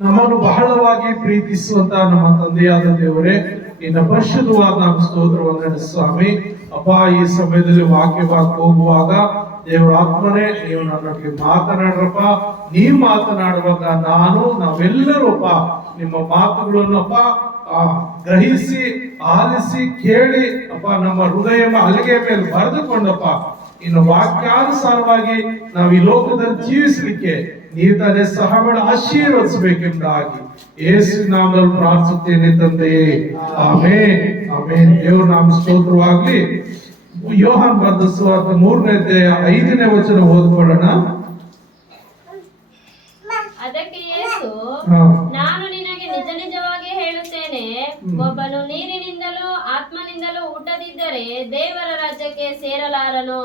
ನಮ್ಮನ್ನು ಬಹಳವಾಗಿ ಪ್ರೀತಿಸುವಂತ ನಮ್ಮ ತಂದೆಯಾದ ದೇವರೇ, ನಿನ್ನ ಪರಿಶುದ್ಧವಾದ ನಮ್ಮ ಸ್ತೋತ್ರವನ್ನು ನಡೆ ಸ್ವಾಮಿ. ಅಪ್ಪ, ಈ ಸಮಯದಲ್ಲಿ ವಾಕ್ಯವಾಗಿ ಹೋಗುವಾಗ ದೇವರ ಆತ್ಮನೇ ನೀವು ನನ್ನೊಟ್ಟಿಗೆ ಮಾತನಾಡ್ರಪ್ಪ. ನೀವು ಮಾತನಾಡುವಾಗ ನಾವೆಲ್ಲರೂ ಅಪ್ಪ ನಿಮ್ಮ ಮಾತುಗಳನ್ನಪ್ಪ ಗ್ರಹಿಸಿ ಆಲಿಸಿ ಕೇಳಿ ಅಪ್ಪ ನಮ್ಮ ಹೃದಯ ಹಲಗೆ ಮೇಲೆ ಬರೆದುಕೊಂಡಪ್ಪ ಇನ್ನು ವಾಕ್ಯಾನುಸಾರವಾಗಿ ನಾವು ಈ ಲೋಕದಲ್ಲಿ ಜೀವಿಸಲಿಕ್ಕೆ ನೀವು ತಾನೇ ಸಹಬಳ ಆಶೀರ್ವದಿಸಬೇಕೆಂಬುದಾಗಿ ಯೇಸು ನಾಮದಲ್ಲಿ ಪ್ರಾರ್ಥಿಸುತ್ತೇನೆ ತಂದೆಯೇ, ಆಮೆನ್ ಆಮೆನ್. ದೇವರ ನಾಮ ಸ್ತೋತ್ರವಾಗಲಿ. ಯೋಹಾನ್ ಬರೆದ ಸುವಾರ್ತೆ 3ನೇ ಅಧ್ಯಾಯ 5ನೇ ವಚನ ಓದ್ಕೊಳ್ಳೋಣ. ಅದಕ್ಕೆ ಯೇಸು, ನಾನು ನಿನಗೆ ನಿಜ ನಿಜವಾಗಿ ಹೇಳುತ್ತೇನೆ, ಒಬ್ಬನು ನೀರಿನಿಂದಲೂ ಆತ್ಮನಿಂದಲೂ ಹುಟ್ಟದಿದ್ದರೆ ದೇವರ ರಾಜ್ಯಕ್ಕೆ ಸೇರಲಾರನು.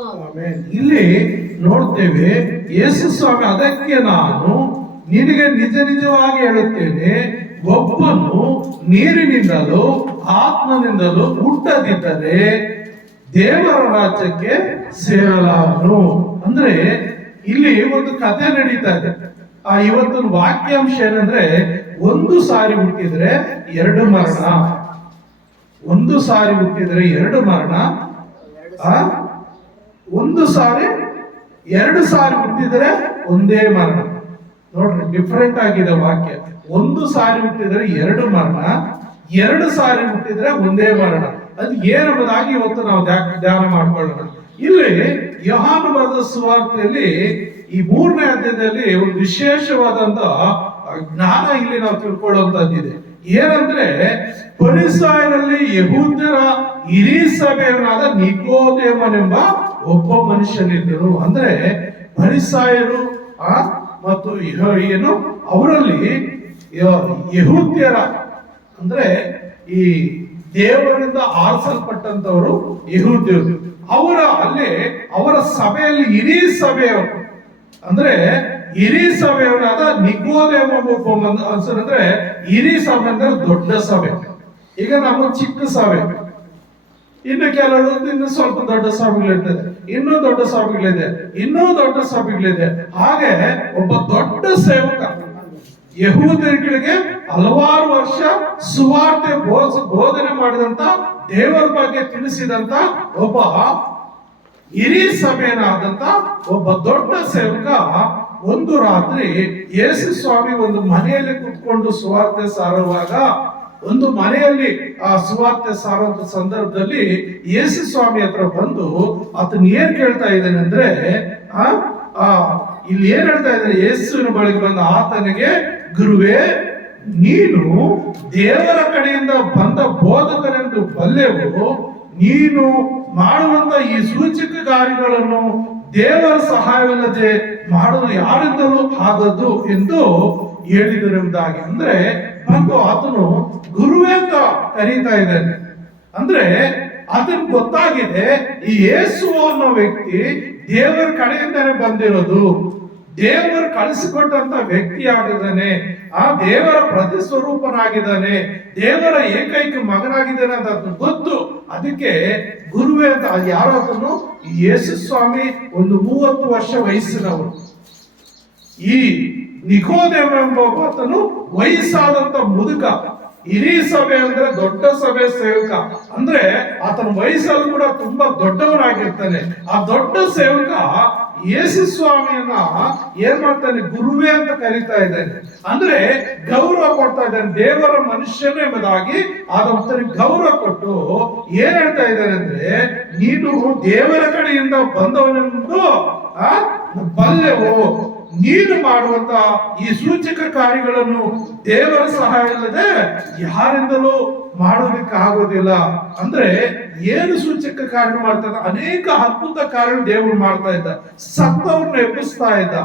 ಇಲ್ಲಿ ನೋಡ್ತೇವೆ ಯೇಸು ಸ್ವಾಮಿ, ಅದಕ್ಕೆ ನಾನು ನಿನಗೆ ನಿಜ ನಿಜವಾಗಿ ಹೇಳುತ್ತೇನೆ, ಒಬ್ಬನು ನೀರಿನಿಂದಲೂ ಆತ್ಮನಿಂದಲೂ ಹುಟ್ಟದಿದ್ದರೆ ದೇವರ ರಾಜ್ಯಕ್ಕೆ ಸೇರಲಾರನು. ಅಂದ್ರೆ ಇಲ್ಲಿ ಒಂದು ಕಥೆ ನಡೀತಾ ಇದೆ. ಇವತ್ತಿನ ವಾಕ್ಯಾಂಶ ಏನಂದ್ರೆ, ಒಂದು ಸಾರಿ ಹುಟ್ಟಿದ್ರೆ 2 ಮರಣ, ಒಂದು ಸಾರಿ ಹುಟ್ಟಿದ್ರೆ 2 ಮರಣ, ಒಂದು ಸಾರಿ 2 ಸಾರಿ ಹುಟ್ಟಿದ್ರೆ ಒಂದೇ ಮರಣ. ನೋಡ್ರಿ, ಡಿಫರೆಂಟ್ ಆಗಿದೆ ವಾಕ್ಯ. ಒಂದು ಸಾರಿ ಹುಟ್ಟಿದ್ರೆ 2 ಮರಣ, 2 ಸಾರಿ ಹುಟ್ಟಿದ್ರೆ ಒಂದೇ ಮರಣ. ಅದು ಏನಂಬುದಾಗಿ ಇವತ್ತು ನಾವು ಧ್ಯಾನ ಮಾಡ್ಕೊಳ್ಳೋಣ. ಇಲ್ಲಿ ಯೋಹಾನ ಬರೆದ ಸುವಾರ್ತೆಯಲ್ಲಿ ಈ 3ನೇ ಅಧ್ಯಾಯದಲ್ಲಿ ಒಂದು ವಿಶೇಷವಾದಂತ ಜ್ಞಾನ ಇಲ್ಲಿ ನಾವು ತಿಳ್ಕೊಳ್ಳುವಂತದ್ದಿದೆ. ಏನಂದ್ರೆ, ಫರಿಸಾಯರಲ್ಲಿ ಯೆಹೂದ್ಯರ ಹಿರೀ ಸಭೆಯನ್ನಾದ ನಿಕೋದೇಮನೆಂಬ ಒಬ್ಬ ಮನುಷ್ಯನಿದ್ದರು. ಅಂದ್ರೆ ಫರಿಸಾಯರು ಮತ್ತು ಏನು ಅವರಲ್ಲಿ ಯೆಹೂದ್ಯರ ಅಂದ್ರೆ ಈ ದೇವರಿಂದ ಆರಿಸಲ್ಪಟ್ಟಂತವರು ಯೆಹೂದ್ಯರು. ಅವರ ಸಭೆಯಲ್ಲಿ ಹಿರೀ ಸಭೆಯವರು ಅಂದ್ರೆ ಹಿರೀ ಸಭೆಯವರಾದ ನಿಕೋದೇಮ ಅಂದ್ರೆ ಹಿರೀ ಸಭೆ ಅಂದ್ರೆ ದೊಡ್ಡ ಸಭೆ. ಈಗ ನಮ್ಮ ಚಿಕ್ಕ ಸಭೆ, ಇನ್ನು ಕೆಲವರು ಇನ್ನು ಸ್ವಲ್ಪ ದೊಡ್ಡ ಸಭೆಗಳಿರ್ತದೆ, ಇನ್ನೂ ದೊಡ್ಡ ಸಭೆಗಳಿದೆ, ಇನ್ನೂ ದೊಡ್ಡ ಸಭೆಗಳಿದೆ. ಹಾಗೆ ಒಬ್ಬ ದೊಡ್ಡ ಸೇವಕ ಯೆಹೂದ್ಯರಿಗೆ ಹಲವಾರು ವರ್ಷ ಸುವಾರ್ತೆ ಬೋಧನೆ ಮಾಡಿದಂತ, ದೇವರ ಬಗ್ಗೆ ತಿಳಿಸಿದಂತ ಒಬ್ಬ ಹಿರೀ ಸಭೆಯನಾದಂತ ಒಬ್ಬ ದೊಡ್ಡ ಸೇವಕ ಒಂದು ರಾತ್ರಿ ಯೇಸು ಸ್ವಾಮಿ ಒಂದು ಮನೆಯಲ್ಲಿ ಕುತ್ಕೊಂಡು ಸುವಾರ್ತೆ ಸಾರುವಾಗ, ಒಂದು ಮನೆಯಲ್ಲಿ ಆ ಸುವಾರ್ತೆ ಸಾರುವಂತ ಸಂದರ್ಭದಲ್ಲಿ ಯೇಸು ಸ್ವಾಮಿ ಹತ್ರ ಬಂದು ಆತನ ಏನ್ ಕೇಳ್ತಾ ಇದ್ದಾನೆ ಅಂದ್ರೆ, ಇಲ್ಲಿ ಏನ್ ಹೇಳ್ತಾ ಇದ್ದಾನೆ, ಯೇಸುವಿನ ಬಳಿಗೆ ಬಂದ ಆತನಿಗೆ, ಗುರುವೇ, ನೀನು ದೇವರ ಕಡೆಯಿಂದ ಬಂದ ಬೋಧಕನೆಂದು ಬಲ್ಲೆವು, ನೀನು ಮಾಡುವಂತ ಈ ಸೂಚಕ ಕಾರ್ಯಗಳನ್ನು ದೇವರ ಸಹಾಯವಿಲ್ಲದೆ ಮಾಡಲು ಯಾರಿಂದಲೂ ಆಗದು ಎಂದು ಹೇಳಿದರೆಂಬುದಾಗಿ. ಅಂದ್ರೆ ಬಂದು ಆತನು ಗುರುವೇ ಅಂತ ಕರೀತಾ ಇದ್ದಾನೆ. ಅಂದ್ರೆ ಅದನ್ ಗೊತ್ತಾಗಿದೆ, ಈ ಯೇಸು ಅನ್ನೋ ವ್ಯಕ್ತಿ ದೇವರ ಕಡೆಯಿಂದಾನೆ ಬಂದಿರೋದು, ದೇವರು ಕಳಿಸಿಕೊಟ್ಟಂತ ವ್ಯಕ್ತಿ ಆಗಿದ್ದಾನೆ, ಆ ದೇವರ ಪ್ರತಿಸ್ವರೂಪನಾಗಿದ್ದಾನೆ, ದೇವರ ಏಕೈಕ ಮಗನಾಗಿದ್ದಾನೆ ಅಂತ ಅದನ್ನು ಗೊತ್ತು. ಅದಕ್ಕೆ ಗುರುವೇ ಅಂತ ಯಾರೋ ಅದನ್ನು ಯೇಸು ಸ್ವಾಮಿ ಒಂದು 30 ವರ್ಷ ವಯಸ್ಸಿನವರು. ಈ ನಿಕೋದೇಮ ಎಂಬ ಆತನು ವಯಸ್ಸಾದಂತ ಮುದುಕ. ಹಿರೀ ಸಭೆ ಅಂದ್ರೆ ದೊಡ್ಡ ಸಭೆ ಸೇವಕ, ಅಂದ್ರೆ ಆತನ ವಯಸ್ಸಲ್ಲಿ ಕೂಡ ತುಂಬಾ ದೊಡ್ಡವನಾಗಿರ್ತಾನೆ. ಆ ದೊಡ್ಡ ಸೇವಕ ಯೇಸು ಸ್ವಾಮಿಯನ್ನ ಏನ್ ಮಾಡ್ತಾನೆ, ಗುರುವೇ ಅಂತ ಕರೀತಾ ಇದ್ದಾನೆ. ಅಂದ್ರೆ ಗೌರವ ಕೊಡ್ತಾ ಇದ್ದಾನೆ, ದೇವರ ಮನುಷ್ಯನು ಎಂಬುದಾಗಿ ಆತನಿಗೆ ಗೌರವ ಕೊಟ್ಟು ಏನ್ ಹೇಳ್ತಾ ಇದ್ದಾನೆ ಅಂದ್ರೆ, ನೀನು ದೇವರ ಕಡೆಯಿಂದ ಬಂದವನೆಂದು ಬಲ್ಲೆವು, ನೀನು ಮಾಡುವಂತ ಈ ಸೂಚಕ ಕಾರ್ಯಗಳನ್ನು ದೇವರ ಸಹಾಯ ಇಲ್ಲದೆ ಯಾರಿಂದಲೂ ಮಾಡೋದಕ್ಕೆ ಆಗೋದಿಲ್ಲ. ಅಂದ್ರೆ ಏನು ಸೂಚಕ ಕಾರ್ಯ ಮಾಡ್ತಾ, ಅನೇಕ ಅದ್ಭುತ ಕಾರ್ಯ ದೇವರು ಮಾಡ್ತಾ ಇದ್ದ, ಸತ್ತವ್ರನ್ನ ಎಬ್ಬಿಸ್ತಾ ಇದ್ದ.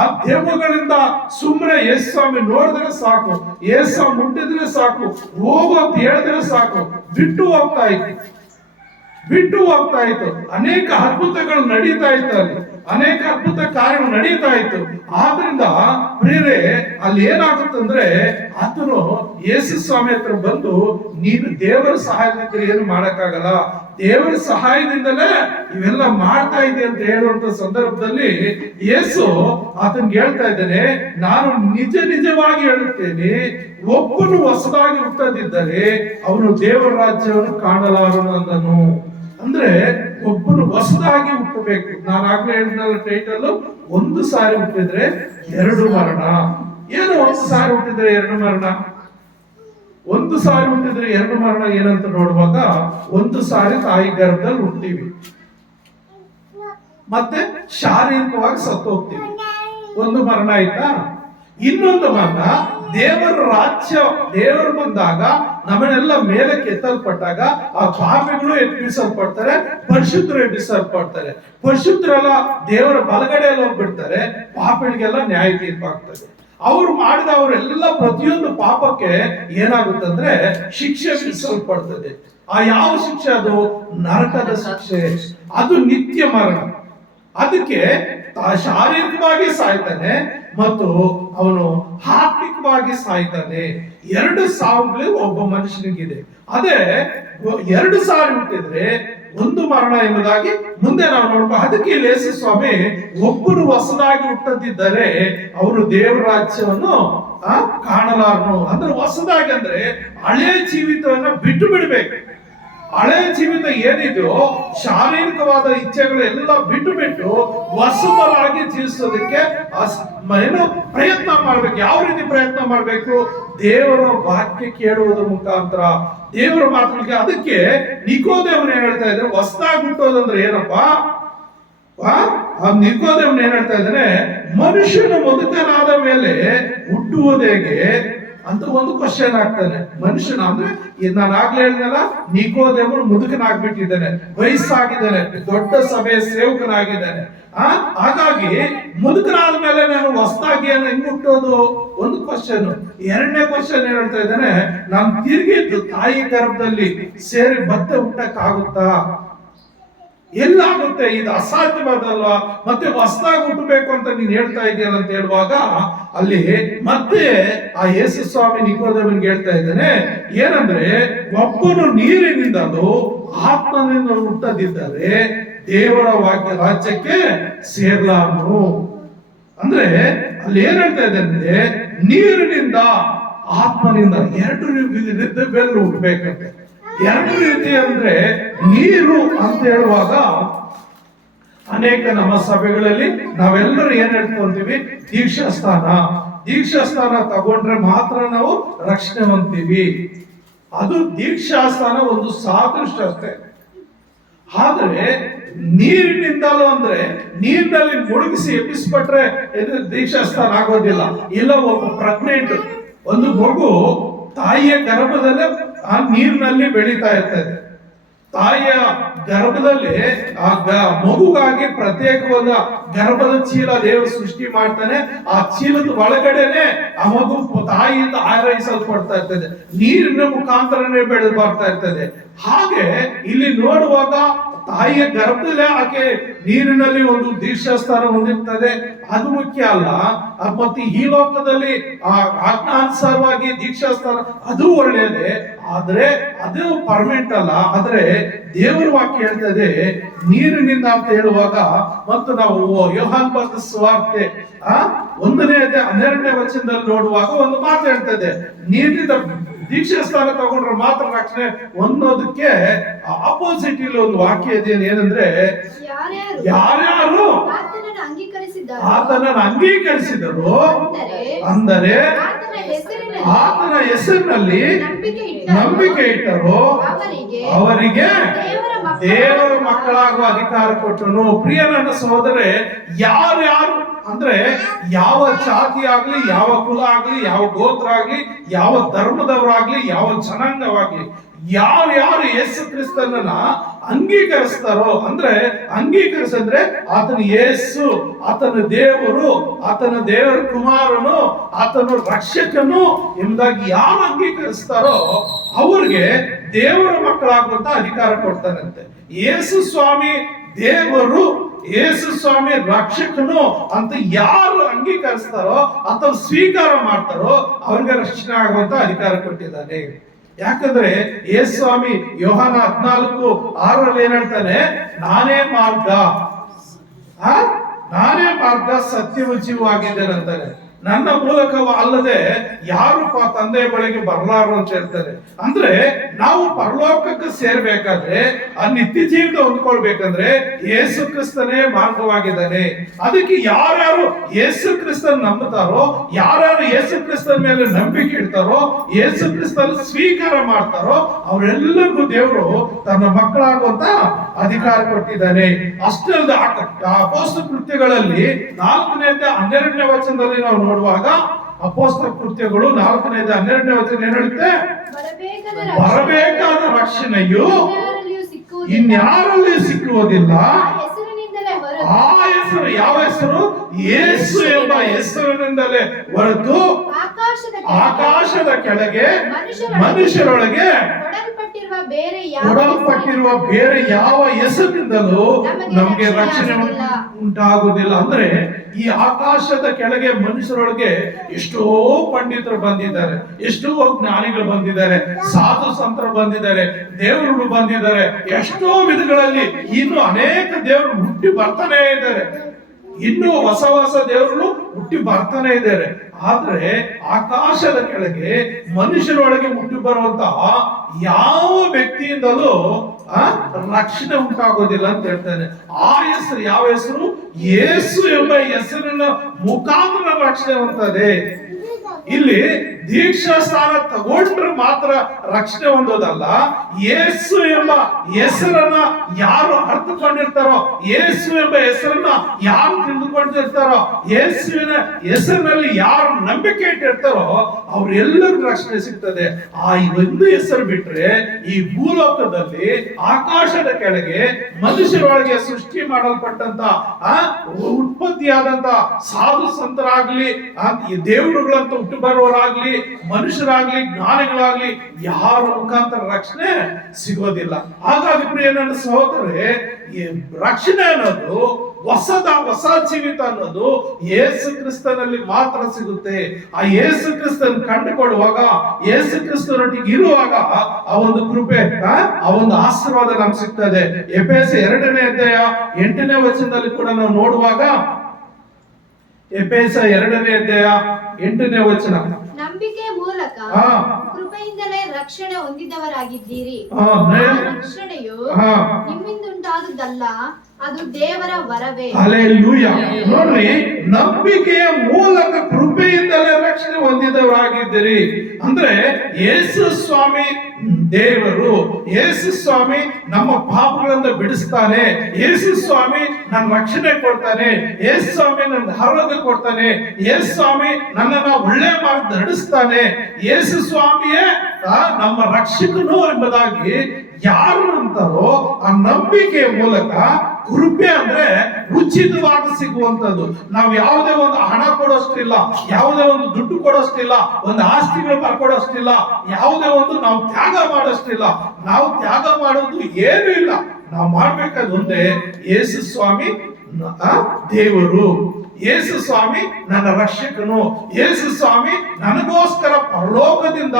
ಆ ದೆವ್ವಗಳಿಂದ ಸುಮ್ಮನೆ ಯೇಸು ಸ್ವಾಮಿ ನೋಡಿದ್ರೆ ಸಾಕು, ಯೇಸು ಮುಟ್ಟಿದ್ರೆ ಸಾಕು, ಹೋಗು ಅಂತ ಹೇಳಿದ್ರೆ ಸಾಕು, ಬಿಟ್ಟು ಹೋಗ್ತಾ ಇತ್ತು. ಅನೇಕ ಅದ್ಭುತಗಳು ನಡೀತಾ ಇತ್ತು ಅಲ್ಲಿ. ಅನೇಕ ಅದ್ಭುತ ಕಾರ್ಯಗಳು ನಡೀತಾ ಇತ್ತು. ಆದ್ರಿಂದ ಪ್ರಿಯರೇ, ಅಲ್ಲಿ ಏನಾಗುತ್ತಂದ್ರೆ ಆತನು ಯೇಸು ಸ್ವಾಮಿ ಹತ್ರ ಬಂದು, ನೀನು ದೇವರ ಸಹಾಯದಿಂದ ಏನು ಮಾಡಕ್ಕಾಗಲ್ಲ, ದೇವರ ಸಹಾಯದಿಂದಲೇ ಇವೆಲ್ಲ ಮಾಡ್ತಾ ಇದೆ ಅಂತ ಹೇಳುವಂತ ಸಂದರ್ಭದಲ್ಲಿ ಯೇಸು ಆತನ್ಗೆ ಹೇಳ್ತಾ ಇದ್ದಾನೆ, ನಾನು ನಿಜವಾಗಿ ಹೇಳುತ್ತೇನೆ, ಒಬ್ಬನು ಹೊಸದಾಗಿ ಹುಟ್ಟದಿದ್ದರೆ ಅವನು ದೇವರ ರಾಜ್ಯವನ್ನು ಕಾಣಲಾರನು ಅಂದನು. ಅಂದ್ರೆ ಒಬ್ಬನು ಹೊಸದಾಗಿ ಹುಟ್ಟಬೇಕು. ನಾನು ಆಗ್ಲೇ ಹೇಳಿದ್ನಲ್ಲ ಟೈಟಲ್, ಒಂದು ಸಾರಿ ಹುಟ್ಟಿದ್ರೆ ಎರಡು ಮರಣ. ಏನು ಒಂದು ಸಾರಿ ಹುಟ್ಟಿದ್ರೆ ಎರಡು ಮರಣ? ಒಂದು ಸಾರಿ ಹುಟ್ಟಿದ್ರೆ ಎರಡು ಮರಣ ಏನಂತ ನೋಡುವಾಗ, ಒಂದು ಸಾರಿ ತಾಯಿ ಗರ್ಭದಲ್ಲಿ ಹುಟ್ತೀವಿ, ಮತ್ತೆ ಶಾರೀರಿಕವಾಗಿ ಸತ್ತು ಹೋಗ್ತೀವಿ, ಒಂದು ಮರಣ ಆಯ್ತಾ. ಇನ್ನೊಂದು ಮರಣ ದೇವರ ರಾಜ್ಯ, ದೇವರು ಬಂದಾಗ ನಮ್ಮನ್ನೆಲ್ಲ ಮೇಲೆ ಕೆತ್ತಲ್ಪಟ್ಟಾಗ ಆ ಪಾಪಿಗಳು ಎಬ್ಬಿಸಲ್ಪಡ್ತಾರೆ, ಪರಿಶುದ್ಧರು ಎಬ್ಬಿಸಲ್ಪಡ್ತಾರೆ. ಪರಿಶುದ್ಧರೆಲ್ಲ ದೇವರ ಬಲಗಡೆಯಲ್ಲಿ ಹೋಗ್ಬಿಡ್ತಾರೆ, ಪಾಪಿಗಳಿಗೆಲ್ಲ ನ್ಯಾಯ ತೀರ್ಪಾಗ್ತದೆ. ಅವ್ರು ಮಾಡಿದ ಅವರೆಲ್ಲ ಪ್ರತಿಯೊಂದು ಪಾಪಕ್ಕೆ ಏನಾಗುತ್ತಂದ್ರೆ ಶಿಕ್ಷೆ ವಿಧಿಸಲ್ಪಡ್ತದೆ. ಆ ಯಾವ ಶಿಕ್ಷೆ? ಅದು ನರಕದ ಶಿಕ್ಷೆ, ಅದು ನಿತ್ಯ ಮರಣ. ಅದಕ್ಕೆ ಶಾರೀರಿಕವಾಗಿ ಸಾಯ್ತಾನೆ ಮತ್ತು ಅವನು ಆತ್ಮಿಕವಾಗಿ ಸಾಯ್ತಾನೆ. ಎರಡು ಸಾವುಗಳು ಒಬ್ಬ ಮನುಷ್ಯನಿಗಿದೆ. ಅದೇ ಎರಡು ಸಾರಿ ಹುಟ್ಟಿದ್ರೆ ಒಂದು ಮರಣ ಎಂಬುದಾಗಿ ಮುಂದೆ ನಾವು ನೋಡ್ಬೋದು. ಅದಕ್ಕೆ ಯೇಸು ಸ್ವಾಮಿ ಒಬ್ಬನು ಹೊಸದಾಗಿ ಹುಟ್ಟದಿದ್ದರೆ ಅವನು ದೇವರ ರಾಜ್ಯವನ್ನು ಕಾಣಲಾರನು. ಅಂದ್ರೆ ಹೊಸದಾಗಿ ಅಂದ್ರೆ ಹಳೆಯ ಜೀವಿತವನ್ನ ಬಿಟ್ಟು ಬಿಡ್ಬೇಕು. ಹಳೆಯ ಜೀವಿತ ಏನಿದೆಯೋ ಶಾರೀರಿಕವಾದ ಇಚ್ಛೆಗಳೆಲ್ಲ ಬಿಟ್ಟು ಹೊಸಬರಾಗಿ ಜೀವಿಸೋದಕ್ಕೆ ಏನು ಪ್ರಯತ್ನ ಮಾಡ್ಬೇಕು. ಯಾವ ರೀತಿ ಪ್ರಯತ್ನ ಮಾಡ್ಬೇಕು? ದೇವರ ವಾಕ್ಯ ಕೇಳುವುದರ ಮುಖಾಂತರ, ದೇವರ ಮಾತುಗಳಿಗೆ. ಅದಕ್ಕೆ ನಿಕೋದೇವನು ಏನ್ ಹೇಳ್ತಾ ಇದ್ರೆ, ಹೊಸದಾಗಿ ಹುಟ್ಟೋದಂದ್ರೆ ಏನಪ್ಪಾ? ನಿಕೋದೇವನು ಏನ್ ಹೇಳ್ತಾ ಇದ್ದಾನೆ, ಮನುಷ್ಯನ ಮುದುಕನಾದ ಮೇಲೆ ಹುಟ್ಟುವುದು ಹೇಗೆ ಅಂತ ಒಂದು ಕ್ವಶನ್ ಆಗ್ತಾನೆ. ಮನುಷ್ಯನ ಅಂದ್ರೆ ನಾನು ಆಗ್ಲೇ ಹೇಳಿದ್ನಲ್ಲ, ನಿಕೋದೇವನು ಮುದುಕನಾಗ್ಬಿಟ್ಟಿದ್ದಾನೆ, ವಯಸ್ಸಾಗಿದ್ದಾನೆ, ದೊಡ್ಡ ಸಭೆಯ ಸೇವಕನಾಗಿದ್ದಾನೆ. ಹಾಗಾಗಿ ಮುದುಕನಾದ ಮೇಲೆ ನಾನು ಹೊಸದಾಗಿ ಹೆಂಗ್ ಹುಟ್ಟೋದು ಒಂದು ಕ್ವಶನ್. ಎರಡನೇ ಕ್ವಶನ್ ಏನ್ ಹೇಳ್ತಾ ಇದ್ದಾನೆ, ನಾನು ತಿರುಗಿ ತಾಯಿ ಗರ್ಭದಲ್ಲಿ ಸೇರಿ ಮತ್ತೆ ಹುಟ್ಟಕ್ಕಾಗುತ್ತಾ? ಎಲ್ಲಾಗುತ್ತೆ? ಇದು ಅಸಾಧ್ಯವಾದಲ್ವಾ? ಮತ್ತೆ ಹೊಸದಾಗಿ ಹುಟ್ಟಬೇಕು ಅಂತ ನೀನ್ ಹೇಳ್ತಾ ಇದೆಯಲ್ಲ ಅಂತ ಹೇಳುವಾಗ ಅಲ್ಲಿ ಮತ್ತೆ ಆ ಯೇಸು ಸ್ವಾಮಿ ನಿಕೋದೇವನಿಗೆ ಹೇಳ್ತಾ ಇದ್ದಾನೆ ಏನಂದ್ರೆ, ಒಬ್ಬನು ನೀರಿನಿಂದಲೂ ಆತ್ಮನಿಂದ ಹುಟ್ಟದಿದ್ದರೆ ದೇವರ ವಾಕ್ಯ ರಾಜ್ಯಕ್ಕೆ ಸೇರ್ಲಾರನು. ಅಂದ್ರೆ ಅಲ್ಲಿ ಏನ್ ಹೇಳ್ತಾ ಇದ್ದಾನೆ, ನೀರಿನಿಂದ ಆತ್ಮನಿಂದ ಎರಡು ಬೆಲ್ಲ ಹುಟ್ಟಬೇಕಂತೆ. ಎರಡು ರೀತಿ ಅಂದ್ರೆ ನೀರು ಅಂತ ಹೇಳುವಾಗ ಅನೇಕ ನಮ್ಮ ಸಭೆಗಳಲ್ಲಿ ನಾವೆಲ್ಲರೂ ಏನ್ ಹೇಳ್ಕೊಂತೀವಿ, ದೀಕ್ಷಾಸ್ಥಾನ ತಗೊಂಡ್ರೆ ಮಾತ್ರ ನಾವು ರಕ್ಷಣೆ ಹೊಂದ್ತೀವಿ. ಅದು ದೀಕ್ಷಾಸ್ಥಾನ ಒಂದು ಸಾದೃಶ್ಯ ಅಷ್ಟೇ. ಆದ್ರೆ ನೀರಿನಿಂದಲೂ ಅಂದ್ರೆ ನೀರಿನಲ್ಲಿ ಮುಳುಗಿಸಿ ಎಬ್ಬಿಸ್ಬಿಟ್ರೆ ದೀಕ್ಷಾಸ್ಥಾನ ಆಗೋದಿಲ್ಲ. ಇಲ್ಲ, ಒಬ್ಬ ಪ್ರೆಗ್ನೆಂಟ್ ಒಂದು ಮಗು ತಾಯಿಯ ಗರ್ಭದಲ್ಲೇ ಆ ನೀರಿನಲ್ಲಿ ಬೆಳೀತಾ ಇರ್ತದೆ. ತಾಯಿಯ ಗರ್ಭದಲ್ಲಿ ಆ ಮಗುಗಾಗಿ ಪ್ರತ್ಯೇಕವಾದ ಗರ್ಭದ ಚೀಲ ದೇವರು ಸೃಷ್ಟಿ ಮಾಡ್ತಾನೆ. ಆ ಚೀಲದ ಒಳಗಡೆನೆ ಆ ಮಗು ತಾಯಿಯಿಂದ ಆರೈಸಲ್ಪಡ್ತಾ ಇರ್ತದೆ, ನೀರಿನ ಮುಖಾಂತರನೇ ಬೆಳೆದು ಬರ್ತಾ ಇರ್ತದೆ. ಹಾಗೆ ಇಲ್ಲಿ ನೋಡುವಾಗ ತಾಯಿಯ ಗರ್ಭದಲ್ಲೇ ಆಕೆ ನೀರಿನಲ್ಲಿ ಒಂದು ದೀಕ್ಷಾಸ್ಥಾನ ಹೊಂದಿರ್ತದೆ. ಅದು ಮುಖ್ಯ ಅಲ್ಲ. ಮತ್ತೆ ಈ ಲೋಕದಲ್ಲಿ ಆಜ್ಞಾನುಸಾರವಾಗಿ ದೀಕ್ಷಾಸ್ಥಾನ ಅದು ಒಳ್ಳೆಯದೇ, ಆದ್ರೆ ಅದು ಪರ್ಮನೆಂಟ್ ಅಲ್ಲ. ಆದ್ರೆ ದೇವರ ವಾಕ್ಯ ಹೇಳ್ತದೆ ನೀರಿನಿಂದ ಅಂತ ಹೇಳುವಾಗ, ಮತ್ತು ನಾವು ಯೋಹಾನ್ ಬರೆದ ಸುವಾರ್ತೆ 1:12 ವಚನದಲ್ಲಿ ನೋಡುವಾಗ ಒಂದು ಮಾತು ಹೇಳ್ತದೆ, ನೀರಿನಿಂದ ದೀಕ್ಷಾಸ್ಥಾನ ತಗೊಂಡ್ರೆ ಮಾತ್ರ ರಕ್ಷಣೆ ಅನ್ನೋದಕ್ಕೆ ಆಪೋಸಿಟ್ ಇಲ್ಲಿ ಒಂದು ವಾಕ್ಯ ಇದೆ. ಏನಂದ್ರೆ, ಯಾರ್ಯಾರು ಆತನನ್ನು ಅಂಗೀಕರಿಸಿದರು ಅಂದರೆ ಆತನ ಹೆಸರಿನಲ್ಲಿ ನಂಬಿಕೆ ಇಟ್ಟರು ಅವರಿಗೆ ದೇವರ ಮಕ್ಕಳಾಗುವ ಅಧಿಕಾರ ಕೊಟ್ಟನು. ಪ್ರಿಯ ನನ್ನ ಸಹೋದರೇ, ಯಾರ್ಯಾರು ಅಂದ್ರೆ ಯಾವ ಜಾತಿ ಆಗ್ಲಿ, ಯಾವ ಕುಲ ಆಗ್ಲಿ, ಯಾವ ಗೋತ್ರ ಆಗ್ಲಿ, ಯಾವ ಧರ್ಮದವರಾಗ್ಲಿ, ಯಾವ ಜನಾಂಗವಾಗ್ಲಿ, ಯಾರ್ಯಾರು ಯೇಸು ಕ್ರಿಸ್ತನನ್ನ ಅಂಗೀಕರಿಸ್ತಾರೋ, ಅಂದ್ರೆ ಅಂಗೀಕರಿಸಿದ್ರೆ ಆತನ ಯೇಸು, ಆತನ ದೇವರು, ಆತನ ದೇವರ ಕುಮಾರನು, ಆತನ ರಕ್ಷಕನು ಎಂಬುದಾಗಿ ಯಾರು ಅಂಗೀಕರಿಸ್ತಾರೋ ಅವ್ರಿಗೆ ದೇವರ ಮಕ್ಕಳಾಗುವಂತ ಅಧಿಕಾರ ಕೊಡ್ತಾನಂತೆ. ಯೇಸು ಸ್ವಾಮಿ ದೇವರು ಯೇಸು ಸ್ವಾಮಿ ರಕ್ಷಕನು ಅಂತ ಯಾರು ಅಂಗೀಕರಿಸ್ತಾರೋ ಅಥವಾ ಸ್ವೀಕಾರ ಮಾಡ್ತಾರೋ ಅವ್ರಿಗೆ ರಕ್ಷಣೆ ಆಗುವಂತ ಅಧಿಕಾರ ಕೊಟ್ಟಿದ್ದಾನೆ. ಯಾಕಂದ್ರೆ ಯೇಸು ಸ್ವಾಮಿ ಯೋಹಾನ 14:6 ಏನ್ ಹೇಳ್ತಾನೆ, ನಾನೇ ಮಾರ್ಗ, ನಾನೇ ಮಾರ್ಗ ಸತ್ಯವು ಜೀವವಾಗಿದ್ದೇನೆ ಅಂತಾನೆ. ನನ್ನ ಮೂಲಕ ಅಲ್ಲದೆ ಯಾರು ತಂದೆಯ ಬಳಿಗೆ ಬರಲಾರು ಅಂತ ಹೇಳ್ತಾರೆ. ಅಂದ್ರೆ ನಾವು ಪರಲೋಕಕ್ಕೆ ಸೇರ್ಬೇಕಾದ್ರೆ ಆ ನಿತ್ಯ ಜೀವಿತ ಹೊಂದ್ಕೊಳ್ಬೇಕಂದ್ರೆ ಯೇಸು ಕ್ರಿಸ್ತನೇ ಮಾರ್ಗವಾಗಿದ್ದಾನೆ. ಅದಕ್ಕೆ ಯಾರ್ಯಾರು ಯೇಸು ಕ್ರಿಸ್ತನ್ ನಂಬುತ್ತಾರೋ, ಯಾರ್ಯಾರು ಯೇಸು ಕ್ರಿಸ್ತನ ಮೇಲೆ ನಂಬಿಕೆ ಇಡ್ತಾರೋ, ಯೇಸು ಕ್ರಿಸ್ತನ ಸ್ವೀಕಾರ ಮಾಡ್ತಾರೋ ಅವರೆಲ್ಲರಿಗೂ ದೇವರು ತನ್ನ ಮಕ್ಕಳಾಗುವಂತ ಅಧಿಕಾರ ಕೊಟ್ಟಿದ್ದಾನೆ. ಅಷ್ಟೇ ಅಲ್ಲದೆ ಅಪೊಸ್ತಲ ಕೃತ್ಯಗಳಲ್ಲಿ 4-12 ವಚನದಲ್ಲಿ ನಾವು ನೋಡುವಾಗ ಅಪೊಸ್ತಲ ಕೃತ್ಯಗಳು 4-12 ವಚನ ಏನ್ ಹೇಳುತ್ತೆ, ಬರಬೇಕಾದ ರಕ್ಷಣೆಯು ಇನ್ಯಾರಲ್ಲಿ ಸಿಕ್ಕುವುದಿಲ್ಲ. ಆ ಹೆಸರು ಯಾವ ಹೆಸರು? ಯೇಸು ಎಂಬ ಹೆಸರಿನಿಂದಲೇ ಹೊರತು ಆಕಾಶದ ಕೆಳಗೆ ಮನುಷ್ಯರೊಳಗೆ ಕೊಡಲ್ಪಟ್ಟಿರುವ ಬೇರೆ ಯಾವ ಹೆಸರಿನಿಂದಲೂ ನಮಗೆ ರಕ್ಷಣೆ ಉಂಟಾಗುವುದಿಲ್ಲ. ಅಂದ್ರೆ ಈ ಆಕಾಶದ ಕೆಳಗೆ ಮನುಷ್ಯರೊಳಗೆ ಎಷ್ಟೋ ಪಂಡಿತರು ಬಂದಿದ್ದಾರೆ, ಎಷ್ಟೋ ಜ್ಞಾನಿಗಳು ಬಂದಿದ್ದಾರೆ, ಸಾಧು ಸಂತರು ಬಂದಿದ್ದಾರೆ, ದೇವರುಗಳು ಬಂದಿದ್ದಾರೆ. ಎಷ್ಟೋ ವಿಧಗಳಲ್ಲಿ ಇನ್ನು ಅನೇಕ ದೇವರು ಹುಟ್ಟಿ ಬರ್ತಾನೆ ಇದ್ದಾರೆ, ಇನ್ನು ಹೊಸ ಹೊಸ ದೇವರುಗಳು ಹುಟ್ಟಿ ಬರ್ತಾನೆ ಇದ್ದಾರೆ. ಆದ್ರೆ ಆಕಾಶದ ಕೆಳಗೆ ಮನುಷ್ಯರೊಳಗೆ ಹುಟ್ಟಿ ಬರುವಂತಹ ಯಾವ ವ್ಯಕ್ತಿಯಿಂದಲೂ ರಕ್ಷಣೆ ಉಂಟಾಗೋದಿಲ್ಲ ಅಂತ ಹೇಳ್ತಾನೆ. ಆ ಹೆಸರು ಯಾವ ಹೆಸರು? ಯೇಸು ಎಂಬ ಹೆಸರಿನ ಮುಖಾಂತರ ರಕ್ಷಣೆ ಹೊಂದದೆ. ಇಲ್ಲಿ ದೀಕ್ಷಾ ಸ್ಥಾನ ತಗೊಂಡ್ರೆ ಮಾತ್ರ ರಕ್ಷಣೆ ಹೊಂದೋದಲ್ಲ, ಯೇಸು ಎಂಬ ಹೆಸರನ್ನ ಯಾರು ಅರ್ಥಕೊಂಡಿರ್ತಾರೋ, ಯೇಸು ಎಂಬ ಹೆಸರನ್ನ ಯಾರು ತಿಳಿದುಕೊಂಡಿರ್ತಾರೋ, ಯೇಸುವಿನ ಹೆಸರಿನಲ್ಲಿ ಯಾರು ನಂಬಿಕೆ ಇಟ್ಟಿರ್ತಾರೋ ಅವ್ರೆಲ್ಲರಿಗೂ ರಕ್ಷಣೆ ಸಿಗ್ತದೆ. ಆ ಒಂದು ಹೆಸರು ಬಿಟ್ರೆ ಈ ಭೂಲೋಕದಲ್ಲಿ ಆಕಾಶದ ಕೆಳಗೆ ಮನುಷ್ಯರೊಳಗೆ ಸೃಷ್ಟಿ ಮಾಡಲ್ಪಟ್ಟಂತ ಉತ್ಪತ್ತಿಯಾದಂತ ಸಾಧು ಸಂತರಾಗ್ಲಿ, ದೇವರುಗಳಂತ ಹುಟ್ಟು ಬರುವವರಾಗ್ಲಿ, ಮನುಷ್ಯರಾಗ್ಲಿ, ಜ್ಞಾನಿಗಳಾಗ್ಲಿ ಯಾರ ಮುಖಾಂತರ ರಕ್ಷಣೆ ಸಿಗೋದಿಲ್ಲ. ಹಾಗಾಗಿ ಪ್ರಿಯ ನನ್ನ ಸಹೋದರರೇ, ಈ ರಕ್ಷಣೆ ಅನ್ನೋದು ಹೊಸ ಜೀವಿತ ಅನ್ನೋದು ಯೇಸು ಕ್ರಿಸ್ತನಲ್ಲಿ ಮಾತ್ರ ಸಿಗುತ್ತೆ. ಆ ಯೇಸು ಕ್ರಿಸ್ತನ್ ಕಂಡುಕೊಳ್ಳುವಾಗ, ಯೇಸು ಕ್ರಿಸ್ತನೊಟ್ಟಿಗೆ ಇರುವಾಗ ಆ ಒಂದು ಕೃಪೆ, ಆ ಒಂದು ಆಶೀರ್ವಾದ ನಮ್ಗೆ ಸಿಗ್ತದೆ. ಎಫೆಸ 2ನೇ ಅಧ್ಯಾಯ 8ನೇ ವಚನದಲ್ಲಿ ಕೂಡ ನಾವು ನೋಡುವಾಗ, ಎಫೆಸ 2ನೇ ಅಧ್ಯಾಯ 8ನೇ ವಚನ, ನಂಬಿಕೆ ಮೂಲಕ ಕೃಪೆಯಿಂದಲೇ ರಕ್ಷಣೆ ಹೊಂದಿದವರಾಗಿದ್ದೀರಿ. ರಕ್ಷಣೆಯು ನಿಮ್ಮಿಂದುಂಟಾದುದಲ್ಲ, ಅದು ದೇವರ ವರವೇ. ಹಲ್ಲೆಲೂಯಾ. ನೋಡ್ರಿ, ನಂಬಿಕೆಯ ಮೂಲಕ ಕೃಪೆಯಿಂದಲೇ ರಕ್ಷಣೆ ಹೊಂದಿದವರಾಗಿದ್ದೀರಿ ಅಂದ್ರೆ ಯೇಸು ಸ್ವಾಮಿ ದೇವರು, ಯೇಸು ಸ್ವಾಮಿ ನಮ್ಮ ಪಾಪಗಳಿಂದ ಬಿಡಿಸ್ತಾನೆ, ಯೇಸು ಸ್ವಾಮಿ ನನ್ನ ರಕ್ಷಣೆ ಕೊಡ್ತಾನೆ, ಯೇಸು ಸ್ವಾಮಿ ನನ್ನ ಆರೋಗ್ಯ ಕೊಡ್ತಾನೆ, ಯೇಸು ಸ್ವಾಮಿ ನನ್ನನ್ನ ಒಳ್ಳೆ ಮಾರ್ಗ ನಡೆಸ್ತಾನೆ, ಯೇಸು ಸ್ವಾಮಿಯೇ ನಮ್ಮ ರಕ್ಷಕನು ಎಂಬುದಾಗಿ ಯಾರು ನಂತಾರೋ ಆ ನಂಬಿಕೆಯ ಮೂಲಕ ಕೃಪೆ ಅಂದ್ರೆ ಉಚಿತವಾಗಿ ಸಿಗುವಂತದ್ದು. ನಾವು ಯಾವುದೇ ಒಂದು ಹಣ ಕೊಡೋಷ್ಟಿಲ್ಲ, ಯಾವುದೇ ಒಂದು ದುಡ್ಡು ಕೊಡೋಷ್ಟಿಲ್ಲ, ಒಂದು ಆಸ್ತಿಗಳು ಬರ್ಕೊಡೋಷ್ಟಿಲ್ಲ, ಯಾವುದೇ ಒಂದು ನಾವು ತ್ಯಾಗ ಮಾಡೋಷ್ಟಿಲ್ಲ. ನಾವು ತ್ಯಾಗ ಮಾಡೋದು ಏನೂ ಇಲ್ಲ. ನಾವು ಮಾಡ್ಬೇಕಾದ ಒಂದೇ, ಯೇಸು ಸ್ವಾಮಿ ದೇವರು, ಯೇಸು ಸ್ವಾಮಿ ನನ್ನ ರಕ್ಷಕನು, ಯೇಸು ಸ್ವಾಮಿ ನನಗೋಸ್ಕರ ಪರಲೋಕದಿಂದ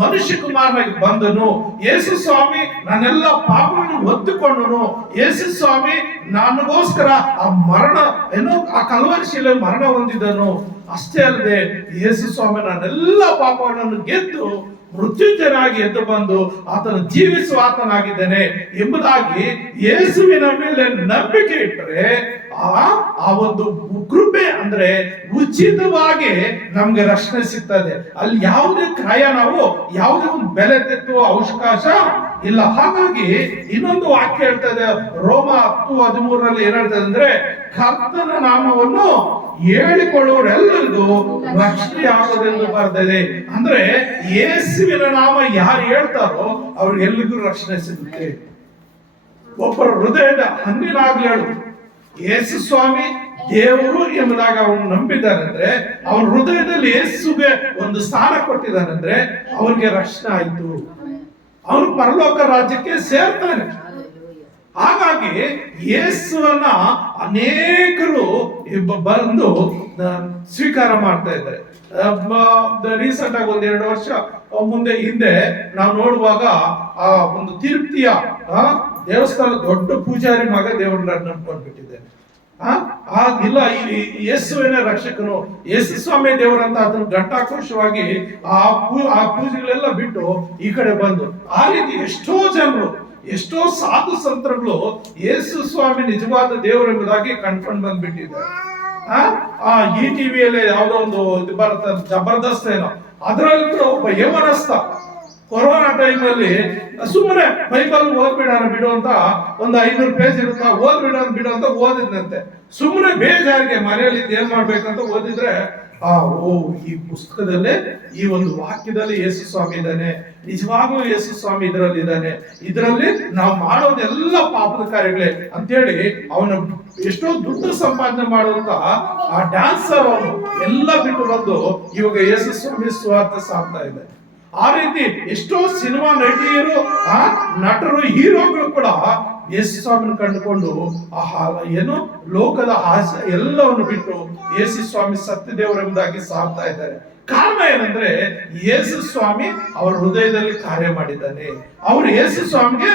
ಮನುಷ್ಯ ಕುಮಾರನಾಗಿ ಬಂದನು, ಯೇಸು ಸ್ವಾಮಿ ನನ್ನೆಲ್ಲ ಪಾಪಗಳನ್ನು ಹೊತ್ತುಕೊಂಡನು, ಯೇಸು ಸ್ವಾಮಿ ನನಗೋಸ್ಕರ ಆ ಮರಣ ಆ ಕಲ್ವರಿ ಶಿಲೆಯಲ್ಲಿ ಮರಣ ಹೊಂದಿದನು. ಅಷ್ಟೇ ಅಲ್ಲದೆ ಯೇಸು ಸ್ವಾಮಿ ನನ್ನೆಲ್ಲ ಪಾಪಗಳನ್ನು ಗೆದ್ದು ಮೃತ್ಯುಂಜಯನಾಗಿ ಎದ್ದು ಬಂದು ಆತನ ಜೀವಿಸುವ ಆತನಾಗಿದ್ದಾನೆ ಎಂಬುದಾಗಿ ಯೇಸುವಿನ ಮೇಲೆ ನಂಬಿಕೆ ಇಟ್ಟರೆ ಆ ಒಂದು ಕೃಪೆ ಅಂದ್ರೆ ಉಚಿತವಾಗಿ ನಮ್ಗೆ ರಕ್ಷಣೆ ಸಿಗ್ತದೆ. ಅಲ್ಲಿ ಯಾವುದೇ ಕ್ರಯ, ನಾವು ಯಾವುದೇ ಒಂದು ಬೆಲೆ ತೆತ್ತುವ ಅವಕಾಶ ಇಲ್ಲ. ಹಾಗಾಗಿ ಇನ್ನೊಂದು ವಾಕ್ಯ ಹೇಳ್ತದೆ, ರೋಮ 10:13 ಏನ್ ಹೇಳ್ತದೆ ಅಂದ್ರೆ, ಕರ್ತನ ನಾಮವನ್ನು ಹೇಳಿಕೊಳ್ಳುವರೆಲ್ಲರಿಗೂ ರಕ್ಷಣೆ ಆಗುವುದೆಂದು ಬರ್ತದೆ. ಅಂದ್ರೆ ಯೇಸುವಿನ ನಾಮ ಯಾರು ಹೇಳ್ತಾರೋ ಅವ್ರಿಗೆಲ್ಲರಿಗೂ ರಕ್ಷಣೆ ಸಿಗುತ್ತೆ. ಒಬ್ಬರ ಹೃದಯದ ಹಣ್ಣಿನಾಗ್ಲೇಳು ಯೇಸು ಸ್ವಾಮಿ ದೇವರು ಎಂಬುದಾಗ ಅವನು ನಂಬಿದ್ದಾರಂದ್ರೆ, ಅವನ ಹೃದಯದಲ್ಲಿ ಯೇಸುಗೆ ಒಂದು ಸ್ಥಾನ ಕೊಟ್ಟಿದ್ದಾನಂದ್ರೆ ಅವ್ರಿಗೆ ರಕ್ಷಣೆ ಆಯ್ತು, ಅವನು ಪರಲೋಕ ರಾಜ್ಯಕ್ಕೆ ಸೇರ್ತಾನೆ. ಹಾಗಾಗಿ ಯೇಸುವನ್ನ ಅನೇಕರು ಬಂದು ಸ್ವೀಕಾರ ಮಾಡ್ತಾ ಇದ್ದಾರೆ. ರೀಸೆಂಟ್ ಆಗಿ 1-2 ವರ್ಷ ಹಿಂದೆ ನಾವು ನೋಡುವಾಗ ಆ ಒಂದು ತಿರುಪ್ತಿಯ ದೇವಸ್ಥಾನ ದೊಡ್ಡ ಪೂಜಾರಿ ಮಗ ದೇವರನ್ನ ನಂಬ್ಕೊಂಡ್ಬಿಟ್ಟಿದೆ. ಇಲ್ಲ ಯೇಸುವಿನ ರಕ್ಷಕನು, ಯೇಸು ಸ್ವಾಮಿ ದೇವರಂತ ಅದನ್ನು ಘಂಟಾಘೋಷವಾಗಿ ಆ ಪೂಜೆಗಳೆಲ್ಲ ಬಿಟ್ಟು ಈ ಕಡೆ ಬಂದು, ಆ ರೀತಿ ಎಷ್ಟೋ ಜನರು, ಎಷ್ಟೋ ಸಾಧು ಸಂತರುಗಳು ಯೇಸು ಸ್ವಾಮಿ ನಿಜವಾದ ದೇವರೆಂಬುದಾಗಿ ಕಂಡ್ಕೊಂಡು ಬಂದ್ಬಿಟ್ಟಿದ್ದಾರೆ. ಈ ಟಿವಿಯಲ್ಲಿ ಯಾವುದೋ ಒಂದು ಇದು ಬರುತ್ತೆ, ಜಬರ್ದಸ್ತ್ ಏನೋ, ಅದರಲ್ಲಿ ಕೂಡ ಒಬ್ಬ ಯಮನಸ್ಥ ಕೊರೋನಾ ಟೈಮ್ ಅಲ್ಲಿ ಸುಮ್ಮನೆ ಬೈಬಲ್ ಓದ್ಬಿಡೋಣ ಬಿಡು ಅಂತ ಒಂದು 500 ಪೇಜ್ ಇರುತ್ತಾ, ಬಿಡು ಅಂತ ಓದಿದ್ನಂತೆ. ಸುಮ್ಮನೆ ಬೇಜಾರಿಗೆ ಮನೆಯಲ್ಲಿ ಏನ್ ಮಾಡ್ಬೇಕಂತ ಓದಿದ್ರೆ ಈ ಪುಸ್ತಕದಲ್ಲೇ ಈ ಒಂದು ವಾಕ್ಯದಲ್ಲಿ ಯೇಸು ಸ್ವಾಮಿ ಇದ್ದಾನೆ, ನಿಜವಾಗ್ಲೂ ಯೇಸು ಸ್ವಾಮಿ ಇದರಲ್ಲಿ ನಾವು ಮಾಡೋದೆಲ್ಲ ಪಾಪದ ಕಾರ್ಯಗಳೇ ಅಂತೇಳಿ ಅವನ ಎಷ್ಟೋ ದುಡ್ಡು ಸಂಪಾದನೆ ಮಾಡುವಂತ ಆ ಡ್ಯಾನ್ಸರ್ ಅವನು ಎಲ್ಲ ಬಿಟ್ಟು ಬಂದು ಇವಾಗ ಯೇಸು ಸ್ವಾಮಿ ಸ್ವಾರ್ಥ ಸಾಕ್ತಾ ಇದೆ. ಆ ರೀತಿ ಎಷ್ಟೋ ಸಿನಿಮಾ ನಟರು, ಹೀರೋಗಳು ಕೂಡ ಯೇಸು ಸ್ವಾಮಿನ ಕಂಡುಕೊಂಡು ಏನು ಲೋಕದ ಆಸೆ ಎಲ್ಲವನ್ನು ಬಿಟ್ಟು ಯೇಸು ಸ್ವಾಮಿ ಸತ್ಯದೇವರೆಂಬುದಾಗಿ ಸಾಕ್ತಾ ಇದ್ದಾರೆ. ಕಾರಣ ಏನಂದ್ರೆ ಯೇಸು ಸ್ವಾಮಿ ಅವರ ಹೃದಯದಲ್ಲಿ ಕಾರ್ಯ ಮಾಡಿದ್ದಾನೆ. ಅವರು ಯೇಸು ಸ್ವಾಮಿಗೆ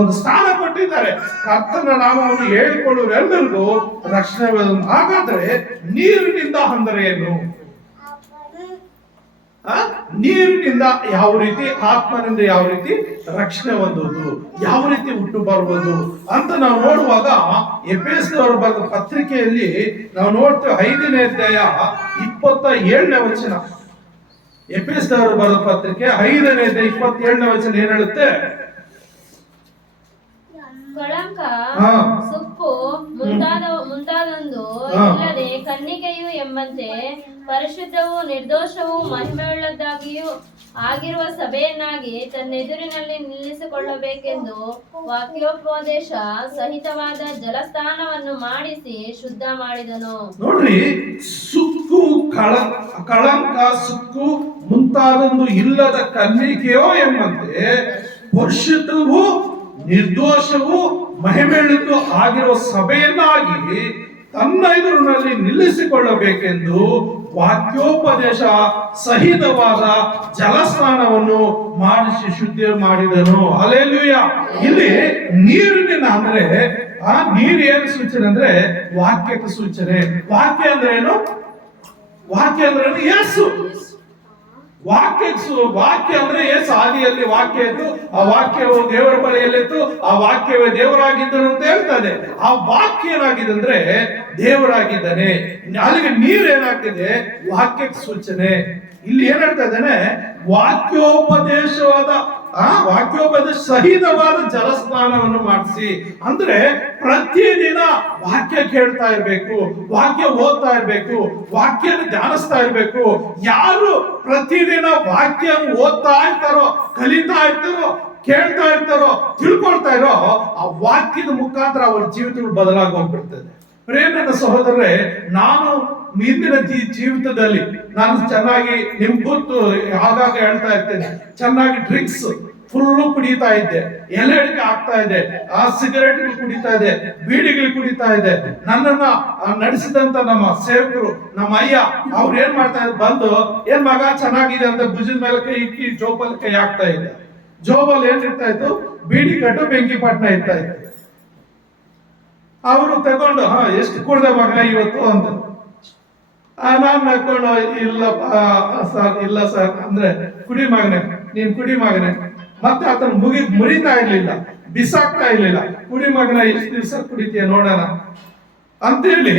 ಒಂದು ಸ್ಥಾನ ಕೊಟ್ಟಿದ್ದಾರೆ. ಕರ್ತನ ನಾಮವನ್ನು ಹೇಳಿಕೊಳ್ಳುವರೆಲ್ಲರಿಗೂ ರಕ್ಷಣೆ. ಹಾಗಾದ್ರೆ ನೀರಿನಿಂದ ಅಂದರೆ ಏನು? ನೀರಿನಿಂದ ಯಾವ ರೀತಿ, ಆತ್ಮನಿಂದ ಯಾವ ರೀತಿ ರಕ್ಷಣೆ ಹೊಂದುವುದು, ಯಾವ ರೀತಿ ಹುಟ್ಟು ಬರುವುದು ಅಂತ ನಾವು ನೋಡುವಾಗ ಎಫೆಸದವರು ಬರೆದ ಪತ್ರಿಕೆಯಲ್ಲಿ ನಾವು ನೋಡ್ತೇವೆ 5ನೇ ಅಧ್ಯಾಯ 27ನೇ ವಚನ. ಎಫೆಸದವರು ಬರೆದ ಪತ್ರಿಕೆ 5ನೇ ಅಧ್ಯಾಯ 27ನೇ ವಚನ ಏನ್ ಹೇಳುತ್ತೆ? ಕಳಂಕ, ಸುಕ್ಕು ಮುಂತಾದೊಂದು ಇಲ್ಲದೆ ಕನ್ನಿಕೆಯು ಎಂಬಂತೆ ಪರಿಶುದ್ಧವೂ ನಿರ್ದೋಷವೂ ಮಹಿಮೆಯುಳ್ಳದ್ದಾಗಿಯೂ ಆಗಿರುವ ಸಭೆಯನ್ನಾಗಿ ತನ್ನೆದುರಿನಲ್ಲಿ ನಿಲ್ಲಿಸಿಕೊಳ್ಳಬೇಕೆಂದು ವಾಕ್ಯೋಪದೇಶ ಸಹಿತವಾದ ಜಲಸ್ನಾನವನ್ನು ಮಾಡಿಸಿ ಶುದ್ಧ ಮಾಡಿದನು. ನೋಡ್ರಿ, ಸುಕ್ಕು ಕಳಂಕ, ಸುಕ್ಕು ಮುಂತಾದೊಂದು ಇಲ್ಲದ ಕನ್ನಿಕೆಯೋ ಎಂಬಂತೆ ಪರಿಶುದ್ಧವೂ ನಿರ್ದೋಷವೂ ಮಹಿಮೆಯುಳ್ಳದ್ದು ಆಗಿರುವ ಸಭೆಯನ್ನಾಗಿ ತನ್ನ ಎದುರಿನಲ್ಲಿ ನಿಲ್ಲಿಸಿಕೊಳ್ಳಬೇಕೆಂದು ವಾಕ್ಯೋಪದೇಶ ಸಹಿತವಾದ ಜಲಸ್ನಾನವನ್ನು ಮಾಡಿಸಿ ಶುದ್ಧಿ ಮಾಡಿದನು. ಹಲ್ಲೆಲೂಯಾ. ಇಲ್ಲಿ ನೀರಿನ ಅಂದ್ರೆ ನೀರು ಏನು ಸೂಚನೆ ಅಂದ್ರೆ ವಾಕ್ಯಕ್ಕೆ ಸೂಚನೆ. ವಾಕ್ಯ ಅಂದ್ರೆ ಏನು? ವಾಕ್ಯ ಅಂದ್ರೆ ಯೇಸು. ವಾಕ್ಯ ಅಂದ್ರೆ ಯೇಸು ಆದಿಯಲ್ಲಿ ವಾಕ್ಯ ಇತ್ತು, ಆ ವಾಕ್ಯವು ದೇವರ ಬಳಿಯಲ್ಲಿತ್ತು, ಆ ವಾಕ್ಯವೇ ದೇವರಾಗಿದ್ದನು ಅಂತ ಹೇಳ್ತಾನೆ. ಆ ವಾಕ್ಯ ಏನಾಗಿದೆ ಅಂದ್ರೆ ದೇವರಾಗಿದ್ದಾನೆ. ಅಲ್ಲಿಗೆ ನೀರು ಏನಾಗ್ತಿದೆ? ವಾಕ್ಯಕ್ಕೆ ಸೂಚನೆ. ಇಲ್ಲಿ ಏನ್ ಹೇಳ್ತಾ ಇದ್ದಾನೆ? ವಾಕ್ಯೋಪದೇಶ ಸಹಿತವಾದ ಜಲಸ್ನಾನವನ್ನು ಮಾಡಿಸಿ. ಅಂದ್ರೆ ಪ್ರತಿದಿನ ವಾಕ್ಯ ಕೇಳ್ತಾ ಇರ್ಬೇಕು, ವಾಕ್ಯ ಓದ್ತಾ ಇರ್ಬೇಕು, ವಾಕ್ಯನ ಧ್ಯಾನಿಸ್ತಾ ಇರ್ಬೇಕು. ಯಾರು ಪ್ರತಿದಿನ ವಾಕ್ಯ ಓದ್ತಾ ಇರ್ತಾರೋ, ಕಲಿತಾ ಇರ್ತಾರೋ, ಕೇಳ್ತಾ ಇರ್ತಾರೋ, ತಿಳ್ಕೊಳ್ತಾ ಇರೋ, ಆ ವಾಕ್ಯದ ಮುಖಾಂತರ ಅವರ ಜೀವಿತಗಳು ಬದಲಾಗಿ ಹೋಗ್ಬಿಡ್ತದೆ. ಪ್ರೇಮದ ಸಹೋದರರೇ, ನಾನು ಇಂದಿನ ಜೀವಿತದಲ್ಲಿ ನಾನು ಚೆನ್ನಾಗಿ ನಿಮ್ ಗೊತ್ತು, ಆಗಾಗ ಹೇಳ್ತಾ ಇರ್ತೇನೆ, ಚೆನ್ನಾಗಿ ಡ್ರಿಂಕ್ಸ್ ಫುಲ್ಲು ಕುಡಿತಾ ಇದ್ದೆ, ಎಲೆ ಅಡಿಕೆ ಆಗ್ತಾ ಇದೆ, ಆ ಸಿಗರೇಟ್ಗಳು ಕುಡಿತಾ ಇದೆ, ಬೀಡಿಗಳು ಕುಡಿತಾ ಇದೆ. ನನ್ನನ್ನ ನಡೆಸಿದಂತ ನಮ್ಮ ಸೇವಕರು, ನಮ್ಮ ಅಯ್ಯ, ಅವ್ರು ಏನ್ ಮಾಡ್ತಾ ಇದ್ರು, ಬಂದು ಏನ್ ಮಗ ಚೆನ್ನಾಗಿದೆ ಅಂತ ಭುಜದ ಮೇಲೆ ಕೈ ಇಕ್ಕಿ ಜೋಬಲ್ಲಿ ಕೈ ಹಾಕ್ತಾ ಇದ್ದೆ. ಜೋಬಲ್ಲಿ ಏನ್ ಇರ್ತಾ ಇತ್ತು? ಬೀಡಿ ಕಟ್ಟು ಬೆಂಕಿ ಪಟ್ನ ಇರ್ತಾ ಇತ್ತು. ಅವರು ತಗೊಂಡು ಎಷ್ಟು ಕುಡ್ದೆ ಮಗ ಇವತ್ತು ಅಂತ ನಾನ್ ನಕ್ಕೊಂಡು, ಇಲ್ಲ ಸರ್ ಅಂದ್ರೆ, ಕುಡಿ ಮಗನೆ, ನೀನ್ ಕುಡಿ ಮಗನೆ. ಮತ್ತೆ ಆತನ ಮುರಿತಾ ಇರ್ಲಿಲ್ಲ, ಬಿಸಾಕ್ತಾ ಇರ್ಲಿಲ್ಲ. ಕುಡಿ ಮಗನ ಎಷ್ಟು ದಿವಸ ಕುಡಿತೀಯ ನೋಡೋಣ ಅಂತೇಳಿ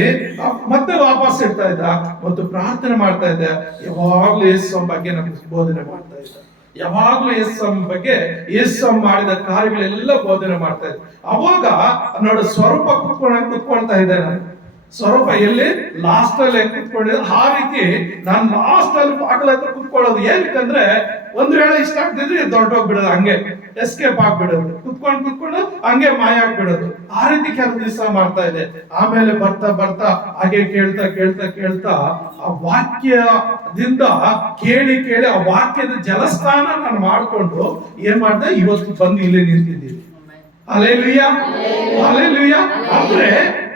ಮತ್ತೆ ವಾಪಸ್ ಇಡ್ತಾ ಇದ್ದ. ಮತ್ತು ಪ್ರಾರ್ಥನೆ ಮಾಡ್ತಾ ಇದ್ದ. ಯಾವಾಗ್ಲೂ ಯೇಸು ಬಗ್ಗೆ ನಮ್ಗೆ ಬೋಧನೆ ಮಾಡ್ತಾ ಇದ್ದ. ಯಾವಾಗ್ಲೂ ಯೇಸು ಬಗ್ಗೆ, ಯೇಸು ಮಾಡಿದ ಕಾರ್ಯಗಳೆಲ್ಲ ಬೋಧನೆ ಮಾಡ್ತಾ ಇದ್ದ. ಅವಾಗ ನೋಡು, ಸ್ವರೂಪ ಕುತ್ಕೊಳ್ತಾ ಇದ್ದೆ ನಾನು. ಸ್ವರೂಪ ಎಲ್ಲಿ? ಲಾಸ್ಟ್ ಅಲ್ಲಿ ಕುತ್ಕೊಂಡಿದ್ದೆ. ಆ ರೀತಿ ನಾನು ಲಾಸ್ಟ್ ಅಲ್ಲಿ ಬಾಗಿಲ ಹತ್ರ ಕುತ್ಕೊಳ್ಳೋದು. ಏನಕ್ಕಂದ್ರೆ ಒಂದ್ ವೇಳೆ ಇಷ್ಟ ಆಗ್ತಿದ್ರೆ ದೊಡ್ಡೋಗ್ಬಿಡೋದು, ಹಂಗೆ ಎಸ್ಕೇಪ್ ಆಗ್ಬಿಡೋದು, ಕುತ್ಕೊಂಡು ಹಂಗೆ ಮಾಯ ಆಗ್ಬಿಡೋದು. ಆ ರೀತಿ ಕೆಲವು ದಿವಸ ಮಾಡ್ತಾ ಇದೆ. ಆಮೇಲೆ ಬರ್ತಾ ಹಾಗೆ ಕೇಳ್ತಾ ಆ ವಾಕ್ಯದಿಂದ ಕೇಳಿ ಆ ವಾಕ್ಯದ ಜಲಸ್ಥಾನ ನಾನು ಮಾಡ್ಕೊಂಡು ಏನ್ ಮಾಡ್ದೆ, ಇವತ್ತು ಬಂದು ಇಲ್ಲಿ ನಿಂತಿದ್ದೀನಿ. Hallelujah, hallelujah. ಅಂದ್ರೆ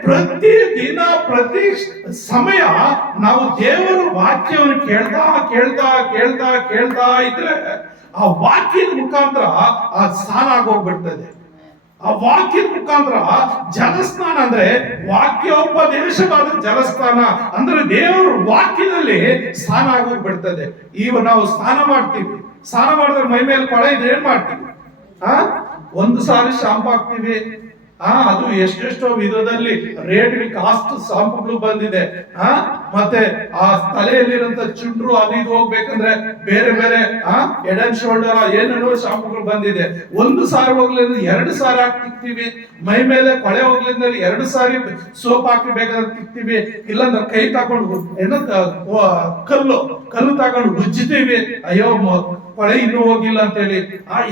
ಪ್ರತಿ ದಿನ ಪ್ರತಿ ಸಮಯ ನಾವು ದೇವರ ವಾಕ್ಯವನ್ನು ಕೇಳ್ತಾ ಕೇಳ್ತಾ ಕೇಳ್ತಾ ಕೇಳ್ತಾ ಇದ್ರೆ ಆ ವಾಕ್ಯದ ಮುಖಾಂತರ ಆ ಸ್ನಾನ ಆಗೋಗ್ಬಿಡ್ತದೆ. ಆ ವಾಕ್ಯದ ಮುಖಾಂತರ ಜಲಸ್ನಾನ ಅಂದ್ರೆ ವಾಕ್ಯೋಪದೇಶವಾದ ಜಲಸ್ನಾನ ಅಂದ್ರೆ ದೇವರ ವಾಕ್ಯದಲ್ಲಿ ಸ್ನಾನ ಆಗೋಗ್ಬಿಡ್ತದೆ. ಈಗ ನಾವು ಸ್ನಾನ ಮಾಡ್ತೀವಿ, ಸ್ನಾನ ಮಾಡಿದ್ರೆ ಮೈ ಮೇಲೆ ಕೊಳೆ ಇದ್ರೆ ಏನ್ ಮಾಡ್ತೀವಿ? ಒಂದು ಸಾರಿ ಶಾಂಪು ಹಾಕ್ತಿವಿ, ಅದು ಎಷ್ಟೆಷ್ಟೋ ವಿಧದಲ್ಲಿ ರೇಟ್ ಕಾಸ್ಟ್ ಶಾಂಪುಗಳು ಬಂದಿದೆ. ಮತ್ತೆ ಆ ತಲೆಯಲ್ಲಿರುವಂತ ಚುಂಡ್ರು ಅದು ಇದು ಹೋಗ್ಬೇಕಂದ್ರೆ ಬೇರೆ ಬೇರೆ ಹೆಡ್ ಅಂಡ್ ಶೋಲ್ಡರ್ ಏನೇನೋ ಶಾಂಪುಗಳು ಬಂದಿದೆ. ಒಂದು ಸಾರಿ ಹೋಗ್ಲಿಂದ 2 ಸಾರಿ ಹಾಕ್ತಿಕ್ತಿವಿ, ಮೈ ಮೇಲೆ ಕೊಳೆ ಹೋಗ್ಲಿಂದ 2 ಸಾರಿ ಸೋಪ್ ಹಾಕಬೇಕಾದ್ರೆ ತಿಕ್ತಿವಿ, ಇಲ್ಲಾಂದ್ರೆ ಕೈ ತಗೊಂಡು ಏನೋ ಕಲ್ಲು ತಗೊಂಡು ಉಜ್ಜಿತೀವಿ, ಅಯ್ಯೋ ಕೊಳೆ ಇನ್ನೂ ಹೋಗಿಲ್ಲ ಅಂತ ಹೇಳಿ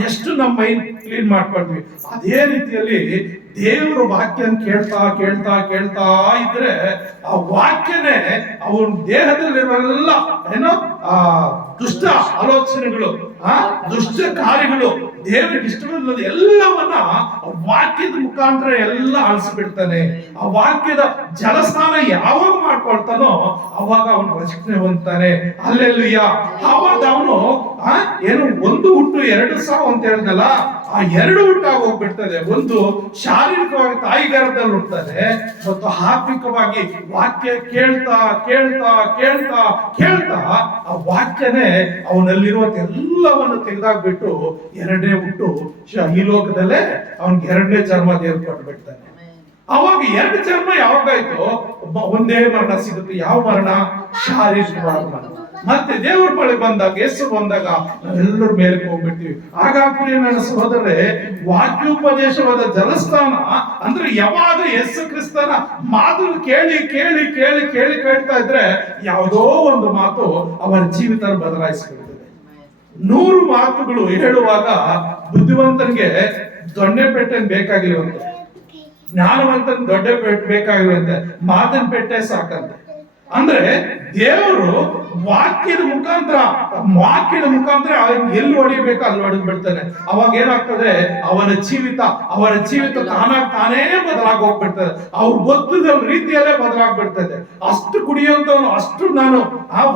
ಎಷ್ಟು ನಮ್ಮ ಮೈ ಕ್ಲೀನ್ ಮಾಡ್ಕೊಳ್ತೀವಿ. ಅದೇ ರೀತಿಯಲ್ಲಿ ದೇವರ ವಾಕ್ಯ ಕೇಳ್ತಾ ಕೇಳ್ತಾ ಕೇಳ್ತಾ ಇದ್ರೆ ಆ ವಾಕ್ಯನೇ ಅವನ ದೇಹದಲ್ಲಿರುವೆಲ್ಲ ಏನೋ ದುಷ್ಟ ಆಲೋಚನೆಗಳು, ದುಷ್ಟ ಕಾರ್ಯಗಳು, ದೇವರಿಗೆ ಇಷ್ಟವಿಲ್ಲದ ಎಲ್ಲವನ್ನ ವಾಕ್ಯದ ಮುಖಾಂತರ ಎಲ್ಲ ಅಳಿಸ್ಬಿಡ್ತಾನೆ. ಆ ವಾಕ್ಯದ ಜಲಸ್ನಾನ ಯಾವಾಗ ಮಾಡ್ಕೊಳ್ತಾನೋ ಅವಾಗ ಅವನು ರಕ್ಷಣೆ ಹೊಂದ್ತಾನೆ. ಹಲ್ಲೆಲೂಯಾ. ಅವಾಗ ಅವನು ಏನು 1 ಹುಟ್ಟು 2 ಸಾವು ಅಂತ ಹೇಳಿದ್ನಲ್ಲ, ಆ 2 ಹುಟ್ಟಾಗಿ ಹೋಗ್ಬಿಡ್ತದೆ. ಒಂದು ಶಾರೀರಿಕವಾಗಿ ತಾಯಿ ಗರ್ಭದಲ್ಲಿ ಹುಡ್ತಾನೆ, ಮತ್ತು ಆತ್ಮಿಕವಾಗಿ ವಾಕ್ಯ ಕೇಳ್ತಾ ಕೇಳ್ತಾ ಕೇಳ್ತಾ ಕೇಳ್ತಾ ಆ ವಾಕ್ಯನೇ ಅವನಲ್ಲಿರುವಂತ ಎಲ್ಲವನ್ನು ತೆಗೆದಾಕ್ಬಿಟ್ಟು 2ನೇ ಹುಟ್ಟು ಈ ಲೋಕದಲ್ಲೇ ಅವನಿಗೆ 2ನೇ ಜನ್ಮ ದೇವ್ರು ಕೊಟ್ಬಿಡ್ತಾನೆ. ಅವಾಗ 2 ಜನ್ಮ ಯಾವಾಗಾಯ್ತು? ಒಂದೇ ಮರಣ ಸಿಗುತ್ತೆ. ಯಾವ ಮರಣ? ಶಾರೀರಿಕವಾದ ಮರಣ. ಮತ್ತೆ ದೇವರ ಬಳಿ ಬಂದಾಗ, ಯೇಸು ಬಂದಾಗ ನಾವೆಲ್ಲರ ಮೇಲೆ ಹೋಗ್ಬಿಡ್ತೀವಿ. ಹಾಗಾಗಿ ನನ್ನ ಸಹೋದರರೇ, ವಾಕ್ಯೋಪದೇಶವಾದ ಜಲಸ್ನಾನ ಅಂದ್ರೆ ಯಾವಾಗ ಯೇಸು ಕ್ರಿಸ್ತನ ಮಾತು ಕೇಳಿ ಕೇಳಿ ಕೇಳಿ ಕೇಳಿ ಕೇಳ್ತಾ ಇದ್ರೆ ಯಾವುದೋ ಒಂದು ಮಾತು ಅವರ ಜೀವಿತ ಬದಲಾಯಿಸಿಬಿಡ್ತದೆ. 100 ಮಾತುಗಳು ಹೇಳುವಾಗ ಬುದ್ಧಿವಂತನಿಗೆ ದೊಣ್ಣೆ ಪೆಟ್ಟೇನು ಬೇಕಾಗಿರುವಂತೆ, ಜ್ಞಾನವಂತನ ದೊಡ್ಡ ಪೆಟ್ಟು ಬೇಕಾಗಿರುವಂತೆ, ಮಾತಿನ ಪೆಟ್ಟೆ ಸಾಕಂತೆ. ಅಂದ್ರೆ ದೇವರು ವಾಕ್ಯದ ಮುಖಾಂತರ ಎಲ್ಲಿ ಹೊಡಿಬೇಕು ಅಲ್ಲಿ ಹೊಡೆದು ಬಿಡ್ತಾನೆ. ಅವಾಗ ಏನಾಗ್ತದೆ? ಅವರ ಜೀವಿತ ತಾನೇ ಬದಲಾಗಿ ಹೋಗ್ಬಿಡ್ತದೆ. ಅವ್ರು ಗೊತ್ತಿದ ರೀತಿಯಲ್ಲೇ ಬದಲಾಗ್ಬಿಡ್ತದೆ. ಅಷ್ಟು ಕುಡಿಯುವಂತವನು, ಅಷ್ಟು ನಾನು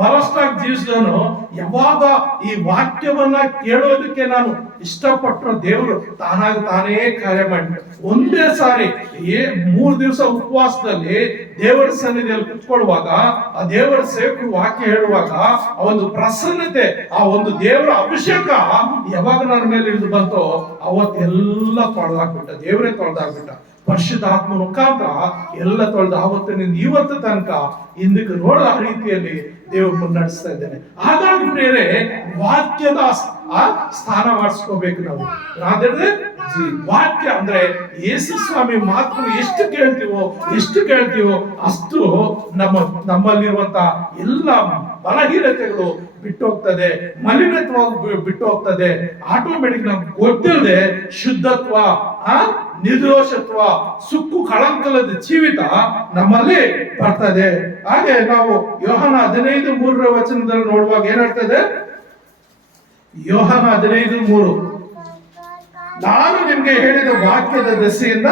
ಬಲಷ್ಟಾಗಿ ಜೀವಿಸಿದವನು ಯಾವಾಗ ಈ ವಾಕ್ಯವನ್ನ ಕೇಳೋದಕ್ಕೆ ನಾನು ಇಷ್ಟಪಟ್ಟರು ದೇವರು ತಾನೇ ಕಾರ್ಯ ಮಾಡಿ ಒಂದೇ ಸಾರಿ 3 ದಿವಸ ಉಪವಾಸದಲ್ಲಿ ದೇವರ ಸನ್ನಿಧಿಯಲ್ಲಿ ಕುತ್ಕೊಳ್ಳುವಾಗ, ಆ ದೇವರ ಸೇವಕರು ವಾಕ್ಯ ಹೇಳುವಾಗ ಆ ಒಂದು ಪ್ರಸನ್ನತೆ, ಆ ಒಂದು ದೇವರ ಅಭಿಷೇಕ ಯಾವಾಗ ನನ್ನ ಮೇಲೆ ಇಳಿದು ಬಂತೋ ಅವತ್ತೆಲ್ಲ ತೊಳೆದಾಕ್ಬಿಟ್ಟ. ದೇವರೇ ತೊಳೆದಾಕ್ಬಿಟ್ಟ. ಪರಿಶುದ್ಧಾತ್ಮ ಮುಖಾಂತರ ಎಲ್ಲ ತೊಳೆದು ಆವತ್ತಿನಿಂದ ಇವತ್ತು ತನಕ ಹಿಂದಕ್ಕೆ ನೋಡೋ ರೀತಿಯಲ್ಲಿ ದೇವರು ಮುನ್ನಡೆಸ್ತಾ ಇದ್ದೇನೆ. ಹಾಗಾಗಿ ಬೇರೆ ವಾಕ್ಯದ ಸ್ಥಾನ ಮಾಡಿಸ್ಕೋಬೇಕು ನಾವು. ವಾಕ್ಯ ಅಂದ್ರೆ ಯೇಸು ಸ್ವಾಮಿ ಮಾತು ಎಷ್ಟು ಕೇಳ್ತೀವೋ ಅಷ್ಟು ನಮ್ಮಲ್ಲಿರುವಂತ ಎಲ್ಲ ಬಲಹೀನತೆಗಳು ಬಿಟ್ಟು ಹೋಗ್ತದೆ, ಮಲಿನತ್ವ ಬಿಟ್ಟು ಹೋಗ್ತದೆ. ಆಟೋಮೆಟಿಕ್ ನಮ್ಗೆ ಗೊತ್ತಿಲ್ಲದೆ ಶುದ್ಧತ್ವ, ನಿರ್ದೋಷತ್ವ, ಸುಕ್ಕು ಕಳಂಕಲದ ಜೀವಿತ ನಮ್ಮಲ್ಲಿ ಬರ್ತದೆ. ಹಾಗೆ ನಾವು ಯೋಹಾನ 15:3 ನೋಡುವಾಗ ಏನಾಗ್ತದೆ? ಯೋಹಾನ 15:3, ನಾನು ನಿಮ್ಗೆ ಹೇಳಿದ ವಾಕ್ಯದ ದೆಸೆಯಿಂದ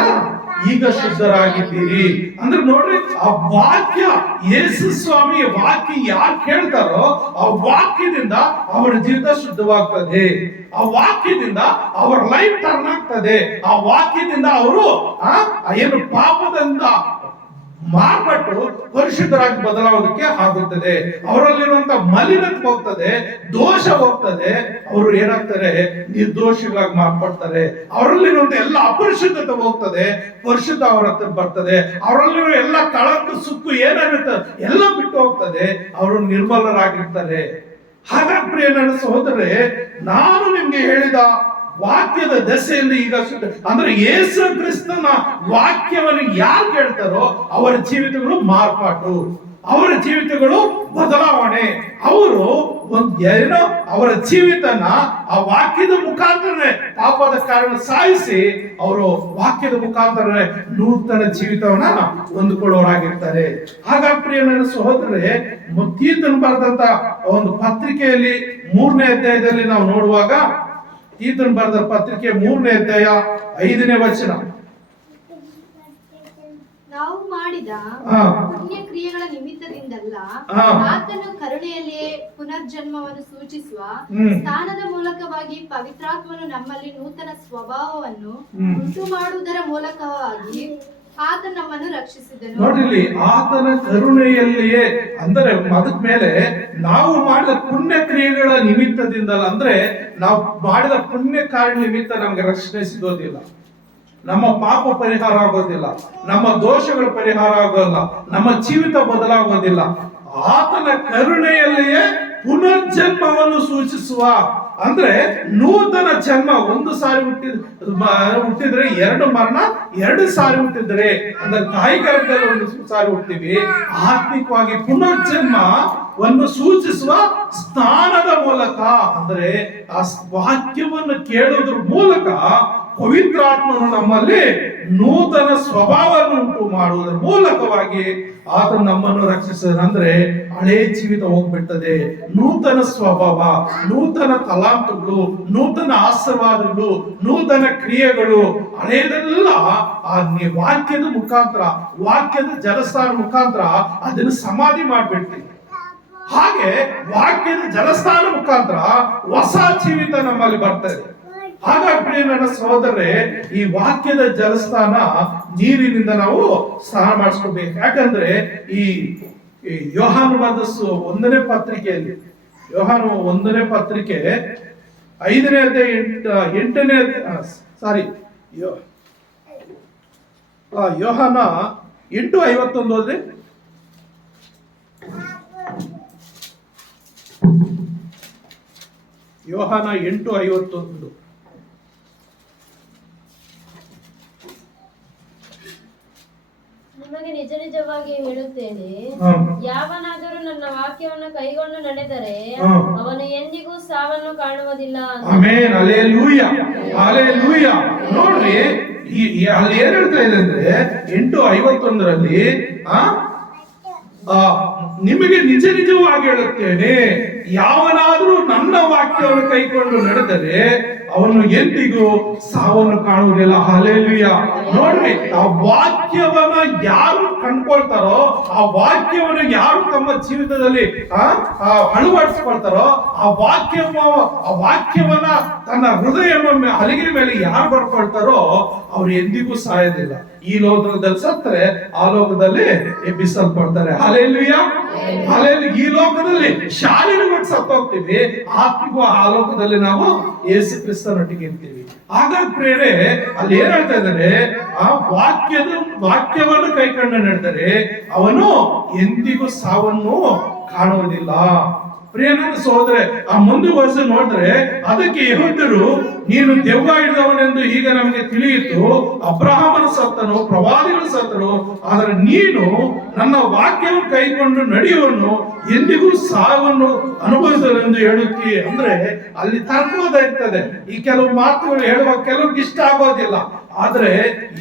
ಈಗ ಶುದ್ಧರಾಗಿದ್ದೀರಿ. ಅಂದ್ರೆ ನೋಡ್ರಿ, ಆ ವಾಕ್ಯ, ಯೇಸು ಸ್ವಾಮಿ ವಾಕ್ಯ ಯಾರು ಕೇಳ್ತಾರೋ ಆ ವಾಕ್ಯದಿಂದ ಅವರ ಜೀವಿತ ಶುದ್ಧವಾಗ್ತದೆ. ಆ ವಾಕ್ಯದಿಂದ ಅವರ ಲೈಫ್ ಟರ್ನ್ ಆಗ್ತದೆ. ಆ ವಾಕ್ಯದಿಂದ ಅವರು ಏನು ಪಾಪದಿಂದ ಮಾರ್ಪಟ್ಟು ಪರಿಶುದ್ಧರಾಗಿ ಬದಲಾಗೋದಕ್ಕೆ ಆಗುತ್ತದೆ. ಅವರಲ್ಲಿರುವಂತ ಮಲಿನತ್ವ ಹೋಗ್ತದೆ, ದೋಷ ಹೋಗ್ತದೆ. ಅವರು ಏನಾಗ್ತಾರೆ? ನಿರ್ದೋಷಿಗಳಾಗಿ ಮಾರ್ಪಡ್ತಾರೆ. ಅವರಲ್ಲಿರುವಂತ ಎಲ್ಲ ಅಪರಿಶುದ್ಧತೆ ಹೋಗ್ತದೆ, ಪರಿಶುದ್ಧ ಅವರ ಹತ್ರ ಬರ್ತದೆ. ಅವರಲ್ಲಿರೋ ಎಲ್ಲ ಕಳಂಕ ಸುಕ್ಕು ಏನಾಗುತ್ತೆ ಎಲ್ಲ ಬಿಟ್ಟು ಹೋಗ್ತದೆ. ಅವರು ನಿರ್ಮಲರಾಗಿರ್ತಾರೆ. ಹಾಗಾಗಿ ಪ್ರಿಯ ನನ್ನ ಸಹೋದರರೇ, ನಾನು ನಿಮ್ಗೆ ಹೇಳಿದ ವಾಕ್ಯದ ದೆಸೆಯಿಂದ ಈಗ ಅಂದ್ರೆ ಯೇಸು ಕ್ರಿಸ್ತನ ವಾಕ್ಯವನ್ನು ಯಾರು ಕೇಳ್ತಾರೋ ಅವರ ಜೀವಿತಗಳು ಮಾರ್ಪಾಟು, ಅವರ ಜೀವಿತಗಳು ಬದಲಾವಣೆ. ಅವರು ಅವರ ಜೀವಿತನ ಆ ವಾಕ್ಯದ ಮುಖಾಂತರನೇ ಪಾಪದ ಕಾರಣ ಸಾಯಿಸಿ ಅವರು ವಾಕ್ಯದ ಮುಖಾಂತರ ನೂತನ ಜೀವಿತವನ್ನ ಹೊಂದಿಕೊಳ್ಳೋರಾಗಿರ್ತಾರೆ. ಹಾಗಾಗಿ ಪ್ರಿಯ ನನ್ನ ಸಹೋದರರೇ, ತೀತನು ಬರೆದಂತ ಒಂದು ಪತ್ರಿಕೆಯಲ್ಲಿ 3ನೇ ಅಧ್ಯಾಯದಲ್ಲಿ ನಾವು ನೋಡುವಾಗ ತೀತನು ಬರೆದ ಪತ್ರಿಕೆ 3ನೇ ಅಧ್ಯಾಯ 5ನೇ ವಚನ. ನಾವು ಮಾಡಿದ ಹಾ. ಪುಣ್ಯ ಕ್ರಿಯೆಗಳ ನಿಮಿತ್ತದಿಂದಲ್ಲ, ಹಾ. ಆತನು ಕರುಣೆಯಲ್ಲಿಯೇ ಪುನರ್ಜನ್ಮವನ್ನು ಸೂಚಿಸುವ ಸ್ಥಾನದ ಮೂಲಕವಾಗಿ ಪವಿತ್ರಾತ್ಮನು ನಮ್ಮಲ್ಲಿ ನೂತನ ಸ್ವಭಾವವನ್ನು ಉಂಟು ಮಾಡುವುದರ ಮೂಲಕವಾಗಿ ಆತ ನಮ್ಮನ್ನು ರಕ್ಷಿಸಿದನು. ನೋಡ್ರಿ, ಆತನ ಕರುಣೆಯಲ್ಲಿಯೇ ಅಂದರೆ ಅದಕ್ ಮೇಲೆ ನಾವು ಮಾಡಿದ ಪುಣ್ಯ ಕ್ರಿಯೆಗಳ ನಿಮಿತ್ತದಿಂದಲ್ಲ, ಅಂದ್ರೆ ನಾವು ಮಾಡಿದ ಪುಣ್ಯ ಕಾರ್ಯ ನಿಮಿತ್ತ ನಮ್ಗೆ ರಕ್ಷಣೆ ಸಿಗೋದಿಲ್ಲ, ನಮ್ಮ ಪಾಪ ಪರಿಹಾರ ಆಗೋದಿಲ್ಲ, ನಮ್ಮ ದೋಷಗಳ ಪರಿಹಾರ ಆಗೋಲ್ಲ, ನಮ್ಮ ಜೀವಿತ ಬದಲಾಗೋದಿಲ್ಲ. ಆತನ ಕರುಣೆಯಲ್ಲಿಯೇ ಪುನರ್ಜನ್ಮವನ್ನು ಸೂಚಿಸುವ, ಅಂದ್ರೆ ನೂತನ ಜನ್ಮ. ಒಂದು ಸಾರಿ ಹುಟ್ಟಿದ್ರೆ 2 ಮರಣ, 2 ಸಾರಿ ಹುಟ್ಟಿದ್ರೆ ಅಂದ್ರೆ ತಾಯಿ ಗರ್ಭದಲ್ಲಿ 1 ಸಾರಿ ಹುಟ್ತೀವಿ. ಆತ್ಮಿಕವಾಗಿ ಪುನರ್ಜನ್ಮವನ್ನು ಸೂಚಿಸುವ ಸ್ಥಾನದ ಮೂಲಕ, ಅಂದ್ರೆ ಆ ವಾಕ್ಯವನ್ನು ಕೇಳೋದ್ರ ಮೂಲಕ ಪವಿತ್ರಾತ್ಮನು ನಮ್ಮಲ್ಲಿ ನೂತನ ಸ್ವಭಾವವನ್ನು ಉಂಟು ಮಾಡುವುದರ ಮೂಲಕವಾಗಿ ಆತ ನಮ್ಮನ್ನು ರಕ್ಷಿಸಿದ. ಅಂದ್ರೆ ಹಳೇ ಜೀವಿತ ಹೋಗ್ಬಿಡ್ತದೆ, ನೂತನ ಸ್ವಭಾವ, ನೂತನ ತಲಾಂತುಗಳು, ನೂತನ ಆಶೀರ್ವಾದಗಳು, ನೂತನ ಕ್ರಿಯೆಗಳು, ಹಳೇದೆಲ್ಲ ಆ ವಾಕ್ಯದ ಮುಖಾಂತರ, ವಾಕ್ಯದ ಜಲಸ್ಥಾನ ಮುಖಾಂತರ ಅದನ್ನು ಸಮಾಧಿ ಮಾಡ್ಬಿಡ್ತೀವಿ. ಹಾಗೆ ವಾಕ್ಯದ ಜಲಸ್ಥಾನ ಮುಖಾಂತರ ಹೊಸ ಜೀವಿತ ನಮ್ಮಲ್ಲಿ ಬರ್ತದೆ. ಹಾಗಾಗಿ ನನ್ನ ಸಹೋದರರೇ, ಈ ವಾಕ್ಯದ ಜಲಸ್ಥಾನ ನೀರಿನಿಂದ ನಾವು ಸ್ನಾನ ಮಾಡಿಸ್ಕೋಬೇಕು. ಯಾಕಂದ್ರೆ ಈ ಯೋಹಾನ ಬರೆದ 1ನೇ ಪತ್ರಿಕೆಯಲ್ಲಿ, ಯೋಹಾನ 1ನೇ ಪತ್ರಿಕೆ 5ನೇ ಅಧ್ಯಾಯ 8ನೇ ಸಾರಿ ಯೋಹಾನ 8:51 ಹೋದ್ರೆ, ಯೋಹಾನ 8:51. ನಿಮಗೆ ನಿಜ ನಿಜವಾಗಿ ಹೇಳುತ್ತೇನೆ, ಯಾವನಾದರೂ ನನ್ನ ವಾಕ್ಯವನ್ನು ಕೈಗೊಂಡು ನಡೆದರೆ ಅವನು ಎಂದಿಗೂ ಸಾವನ್ನು ಕಾಣುವುದಿಲ್ಲ. Amen, hallelujah, hallelujah. ನೋಡ್ರಿ, ಅಲ್ಲಿ ಏನ್ ಹೇಳ್ತಾ ಇದೆ ಅಂದ್ರೆ 8:51ರಲ್ಲಿ ನಿಮಗೆ ನಿಜ ನಿಜವಾಗಿ ಹೇಳುತ್ತೇನೆ, ಯಾವನಾದರೂ ನನ್ನ ವಾಕ್ಯವನ್ನು ಕೈಕೊಂಡು ನಡೆದರೆ ಅವನು ಎಂದಿಗೂ ಸಾವನ್ನು ಕಾಣುವುದಿಲ್ಲ. ಹಲ್ಲೆಲೂಯಾ. ನೋಡ್ರಿ, ಆ ವಾಕ್ಯವನ್ನ ಯಾರು ಕಂಡ್ಕೊಳ್ತಾರೋ, ಆ ವಾಕ್ಯವನ್ನು ಯಾರು ತಮ್ಮ ಜೀವಿತದಲ್ಲಿ ಅಳವಡಿಸ್ಕೊಳ್ತಾರೋ, ಆ ವಾಕ್ಯವನ್ನ ತನ್ನ ಹೃದಯ ಹಲಗಿನ ಮೇಲೆ ಯಾರು ಬರ್ಕೊಳ್ತಾರೋ ಅವ್ರು ಎಂದಿಗೂ ಸಾಯೋದಿಲ್ಲ. ಈ ಲೋಕದಲ್ಲಿ ಸತ್ತರೆ ಆ ಲೋಕದಲ್ಲಿ ಎಬ್ಬಿಸಲ್ಪಡ್ತಾರೆ. Hallelujah, hallelujah. ಈ ಲೋಕದಲ್ಲಿ ಶಾರೀರಿಕವಾಗಿ ಸತ್ತು ಹೋಗ್ತೀವಿ, ಆತ್ಮಿಕ ಆ ಲೋಕದಲ್ಲಿ ನಾವು ಯೇಸು ಕ್ರಿಸ್ತನೊಟ್ಟಿಗೆ ಇರ್ತೀವಿ. ಹಾಗಾಗಿ ಪ್ರೇರೆ ಅಲ್ಲಿ ಏನ್ ಹೇಳ್ತಾ ಇದ್ದಾರೆ, ಆ ವಾಕ್ಯವನ್ನು ಕೈಕೊಂಡು ನಡೆದರೆ ಅವನು ಎಂದಿಗೂ ಸಾವನ್ನು ಕಾಣುವುದಿಲ್ಲ. ಪ್ರಿಯನ ಸಹೋದರೇ, ಆ ಮುಂದೆ ವರ್ಷ ನೋಡಿದ್ರೆ ಅದಕ್ಕೆ ಯೆಹೂದ್ಯರು, ನೀನು ದೆವ್ವ ಹಿಡಿದವನೆಂದು ಈಗ ನಮಗೆ ತಿಳಿಯಿತು, ಅಬ್ರಹಾಮನ ಸತ್ತನು, ಪ್ರವಾದಿಗಳು ಸತ್ತರು, ಆದರೆ ನೀನು ನನ್ನ ವಾಕ್ಯವನ್ನು ಕೈಕೊಂಡು ನಡೆಯುವನು ಎಂದಿಗೂ ಸಾವನ್ನು ಅನುಭವಿಸಲೆಂದು ಹೇಳುತ್ತೀ. ಅಂದ್ರೆ ಅಲ್ಲಿ ತರ್ಕವಾದ ಇರ್ತದೆ. ಈ ಕೆಲವು ಮಾತುಗಳು ಹೇಳುವಾಗ ಕೆಲವ್ರಿಗೆ ಇಷ್ಟ ಆಗೋದಿಲ್ಲ, ಆದ್ರೆ